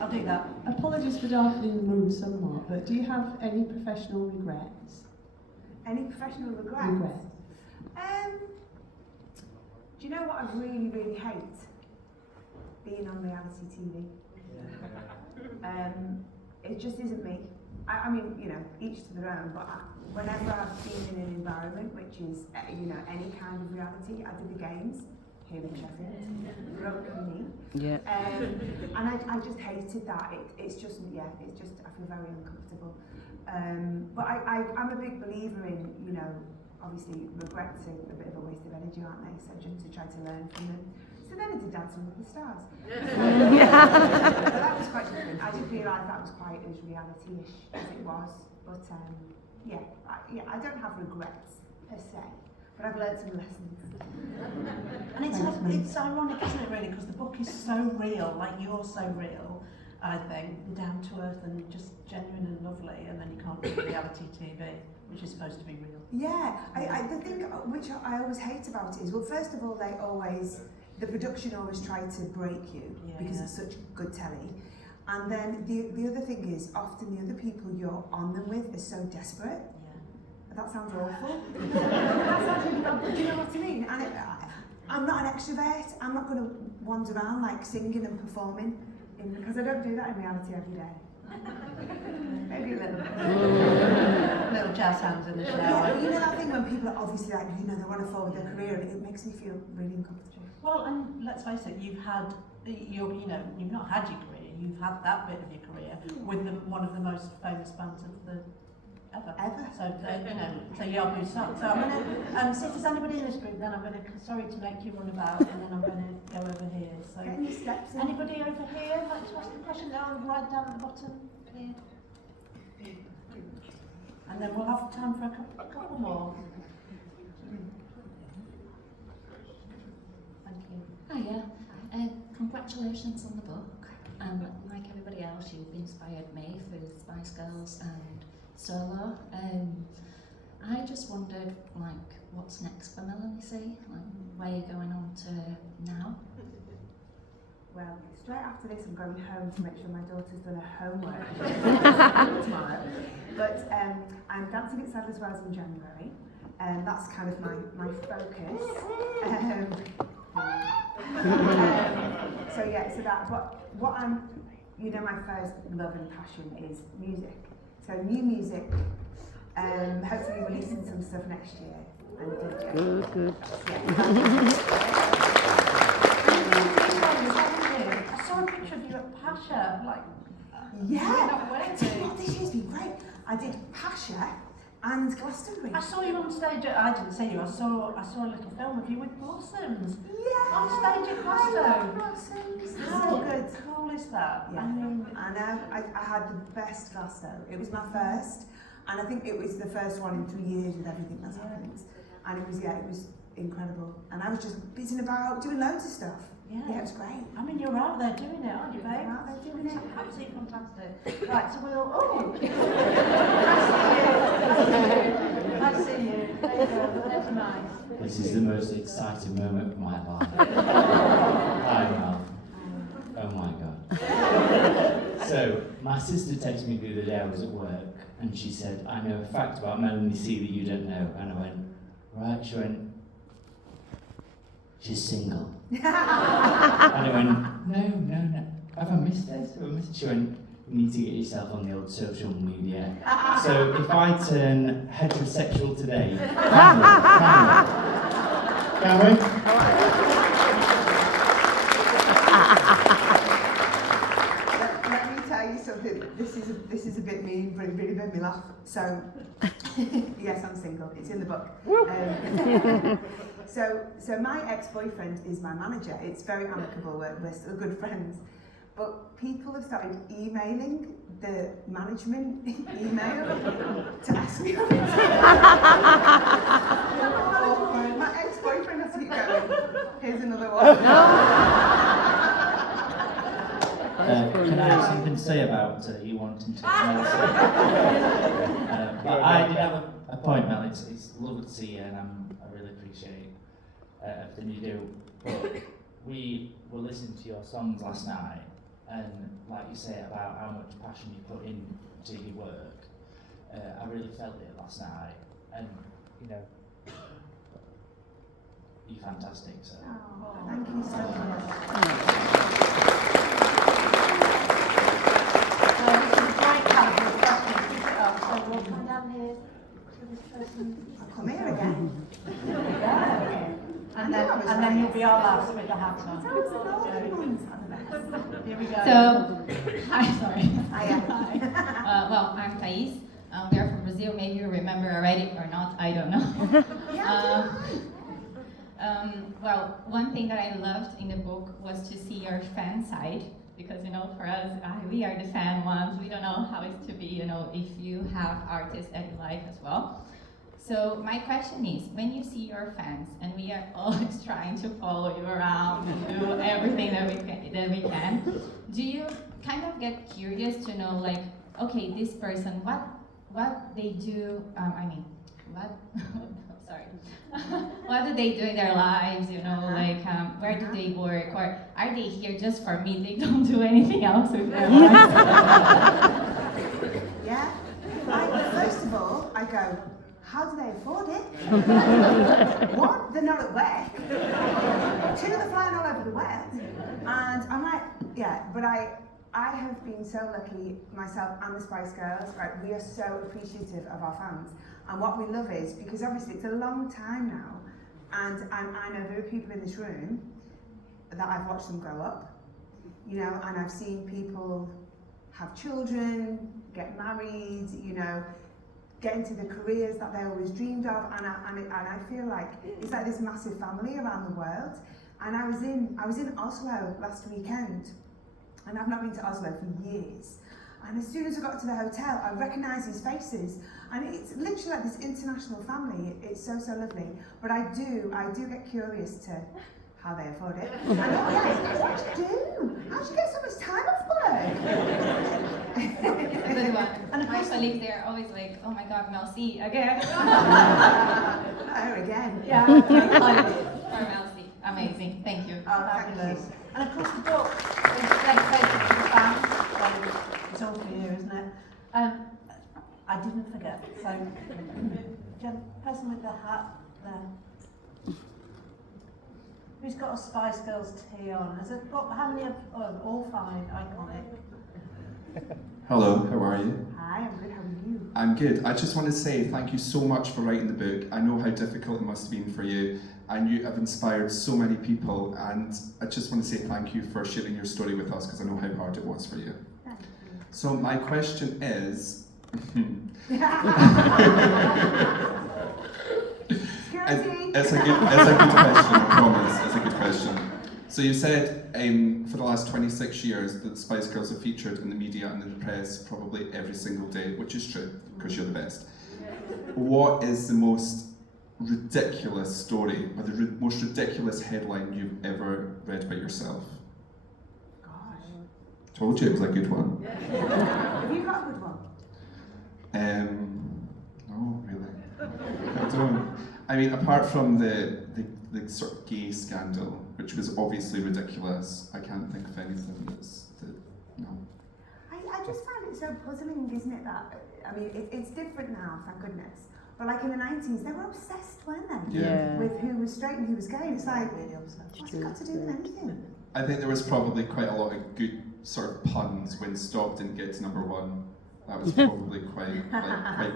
I'll do that. Apologies for darkening the room somewhat, but do you have any professional regrets? Any professional regrets? Do you know what I really, really hate? Being on reality TV. It just isn't me. I mean, you know, each to their own, but whenever I've been in an environment which is, you know, any kind of reality, I did the games here in Sheffield, broke my knee. Yeah. And I just hated that. It's just, yeah, it's just, I feel very uncomfortable. But I'm a big believer in, you know, obviously regrets are a bit of a waste of energy, aren't they? So just to try to learn from them. So then I did Dancing with the Stars. But that was quite different. I didn't realise that was quite as reality-ish as it was. But yeah, I don't have regrets per se. But I've learned some lessons. And it's ironic, isn't it, really? Because the book is so real, like you're so real, I think, down to earth and just genuine and lovely, and then you can't do reality TV, which is supposed to be real. Yeah, the thing which I always hate about it is, well, first of all, the production always try to break you because it's such good telly. And then the other thing is, often the other people you're on them with are so desperate. That sounds awful. That sounds really bad, but do you know what I mean? And I'm not an extrovert. I'm not going to wander around like singing and performing, because I don't do that in reality every day. Maybe a little bit. Little jazz hands in the shower. Yeah, you know that thing when people are obviously like, you know, they want to forward their career, and it makes me feel really uncomfortable. Well, and let's face it, you've not had your career. You've had that bit of your career with one of the most famous bands of the ever. So you know, so you're good stuff. So I'm gonna see if there's anybody in this group. Then I'm gonna, sorry to make you run about, and then I'm gonna go over here. So Get any steps in. anybody over here like to ask a question? Down right down at the bottom here. And then we'll have time for a couple more. Thank you. Hiya. Congratulations on the book. Like everybody else, you've inspired me through Spice Girls and Solo. I just wondered, like, what's next for Melanie C? Like, where are you going on to now? Well, straight after this, I'm going home to make sure my daughter's done her homework tomorrow. But I'm dancing at Sadler's Wells in January, and that's kind of my focus. So yeah, so that. But what I'm, you know, my first love and passion is music. So new music. Hopefully releasing some stuff next year. And Good. I saw a picture of you at Pasha, like, Yeah, not I tell you what, this year's been great. I did Pasha and Glastonbury. I saw you on stage. I didn't see you. I saw a little film of you with Blossoms. Yeah, On stage at I love Glastonbury. Blossoms. How So good. cool is that? Yeah, I mean, I know. I had the best Glasgow. It was my first, and I think it was the first one in 3 years with everything that's happened. And it was incredible. And I was just buzzing about, doing loads of stuff. yeah. Yeah, it was great. I mean, you're out there doing it, aren't you, babe? I'm out there doing it. Absolutely fantastic. Right, so we'll. Oh, I see you. There you go. That's nice. This is the most exciting moment of my life. Oh my God. So, my sister texted me the other day, I was at work, and she said, I know a fact about Melanie C that you don't know. And I went, right, she went, she's single. And I went, no, have I missed this? Have I missed it? She went, you need to get yourself on the old social media. So if I turn heterosexual today, can we? Let me tell you something. This is a bit mean, but it really made me laugh. So, yes, I'm single. It's in the book. So my ex-boyfriend is my manager. It's very amicable. We're still good friends. But people have started emailing the management email to ask me on it. My ex-boyfriend has to keep going. Here's another one. Can I have something to say about you wanting to know? But I did have a point, Mel. It's lovely to see you, and I really appreciate everything you do. But we were listening to your songs last night, and like you say about how much passion you put into your work, I really felt it last night, and you know, you're fantastic. So. Oh, thank you so much. We'll come down here to this person. I'll come here again. And then you'll be our last with the hat on. Here we go. So, hi, sorry. Hiya. Well, I'm Thais. We are from Brazil. Maybe you remember already or not. I don't know. Well, one thing that I loved in the book was to see your fan side. Because, you know, for us, we are the fan ones. We don't know how it's to be, you know, if you have artists that you like as well. So my question is, when you see your fans, and we are always trying to follow you around and do everything that we can, do you kind of get curious to know, like, okay, this person, what they do? Sorry. What do they do in their lives, you know, like where do they work, or are they here just for me? They don't do anything else with their lives. Yeah. First of all, I go, how do they afford it? One, they're not at work. Two, they're flying all over the world. And I'm like, yeah, but I have been so lucky, myself and the Spice Girls, right? We are so appreciative of our fans. And what we love is, because obviously it's a long time now, and I know there are people in this room that I've watched them grow up, you know, and I've seen people have children, get married, you know, get into the careers that they always dreamed of, and I feel like it's like this massive family around the world. And I was in Oslo last weekend, and I've not been to Oslo for years. And as soon as I got to the hotel, I recognised these faces. And it's literally like this international family. It's so, so lovely. But I do get curious to how they afford it. And what do you do? How do you get so much time off work? Good one. And my colleagues, they're always like, oh my God, Mel C again. Her again. Yeah. For Mel C. Amazing. Thank you. Oh, fabulous. And of course the book is dedicated to the fans. It's all for you, isn't it? I didn't forget. So, person with the hat there. Who's got a Spice Girls tee on? Has it got how many of all five? Iconic. Hello, how are you? Hi, I'm good. How are you? I'm good. I just want to say thank you so much for writing the book. I know how difficult it must have been for you, and you have inspired so many people, and I just want to say thank you for sharing your story with us, because I know how hard it was for you. Thank you. So my question is, it's a good question, I promise, it's a good question. So you said for the last 26 years that the Spice Girls have featured in the media and in the press probably every single day, which is true, because you're the best. What is the most ridiculous story, or the most ridiculous headline you've ever read about yourself? Gosh. Told you it was a good one. Have you got a good one? No, really. I don't. I mean, apart from the sort of gay scandal, which was obviously ridiculous, I can't think of anything no. I just find it so puzzling, isn't it, that, I mean, it's different now, thank goodness, But like in the 90s, they were obsessed, weren't they? Yeah. With who was straight and who was gay. It's like, what's it got to do with anything? I think there was probably quite a lot of good sort of puns when Stop didn't get to number one. That was probably quite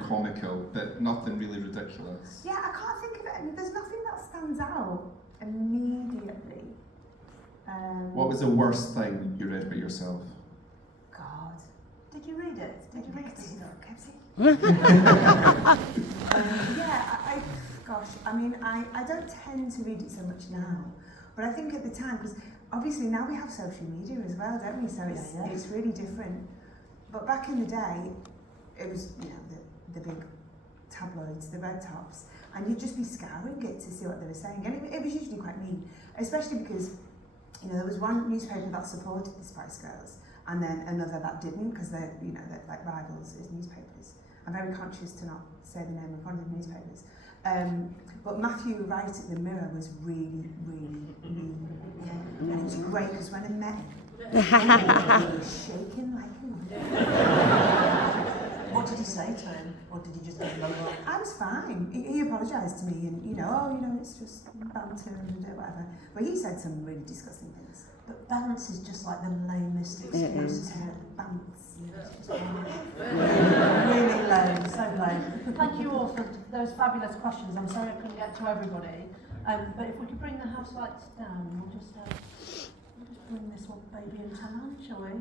comical, but nothing really ridiculous. Yeah, I can't think of it. I mean, there's nothing that stands out immediately. What was the worst thing you read about yourself? God. Did you read it? Did you read it? Gosh, I mean, I don't tend to read it so much now, but I think at the time, because obviously now we have social media as well, don't we? So it's really different. But back in the day, it was, you know, the big tabloids, the red tops, and you'd just be scouring it to see what they were saying, and it was usually quite neat, especially because, you know, there was one newspaper that supported the Spice Girls, and then another that didn't, because they're like rivals as newspapers. I'm very conscious to not say the name of one of the newspapers. But Matthew Wright at the Mirror was really, really mean. And it was great because when I met him, he was shaking like a What did he say to him? Or did he just go low? I was fine. He apologised to me and, you know, it's just banter and whatever. But he said some really disgusting things. But bounce is just like the lamest excuse, isn't it? Bounce. Really lame, so lame. Thank you all for those fabulous questions. I'm sorry I couldn't get to everybody. But if we could bring the house lights down, we'll just bring this one baby into line, shall we?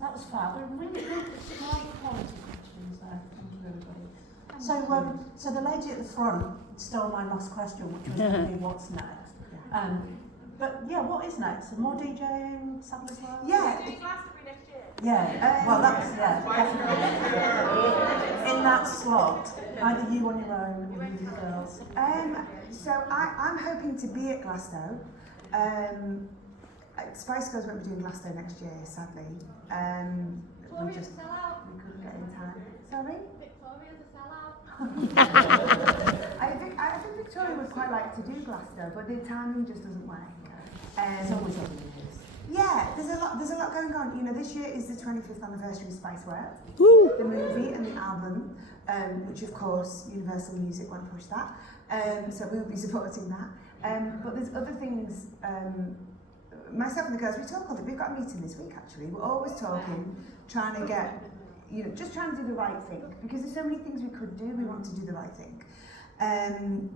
That was fab. Really good, high quality questions there. Thank you, everybody. So the lady at the front stole my last question, which was going to be what's next. But yeah, what is next? More DJing, Sam as well? Yeah. Glastonbury next year. Yeah, well that's, definitely. In that slot, either you on your own or you the girls. So I'm hoping to be at Glasgow. Spice Girls won't be doing Glasgow next year, sadly. We couldn't get in time. Sorry? Victoria's a sellout. I think Victoria would quite like to do Glasgow, but the timing just doesn't work. It's always over the years. Yeah, there's a lot going on. You know, this year is the 25th anniversary of Spice World, the movie and the album, which of course Universal Music won't push that. So we'll be supporting that. But there's other things. Myself and the girls, we've got a meeting this week actually. We're always talking, trying to get, just trying to do the right thing, because there's so many things we could do. We want to do the right thing.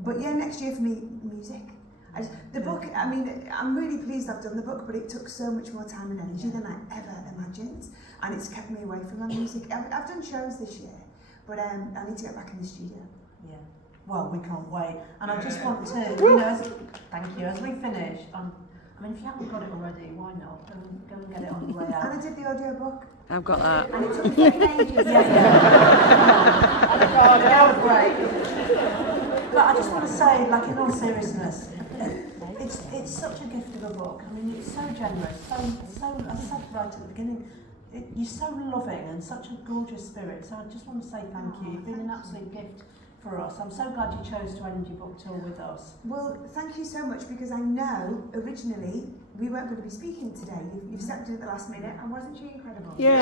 But yeah, next year for me, music. The book, I mean, I'm really pleased I've done the book, but it took so much more time and energy than I ever imagined, and it's kept me away from my music. I've done shows this year, but I need to get back in the studio. Yeah. Well, we can't wait. And I just want to, thank you, as we finish, I mean, if you haven't got it already, why not? Go and get it on the way out. And I did the audio book. I've got that. And it took me ages. Yeah, great. But I just want to say, like, in all seriousness, it's such a gift of a book. I mean, it's so generous, so as I said right at the beginning, you're so loving and such a gorgeous spirit. So I just want to say thank you. You've been an absolute gift for us. I'm so glad you chose to end your book tour with us. Well, thank you so much, because I know originally we weren't going to be speaking today. You've stepped in at the last minute, and wasn't she incredible? Yeah.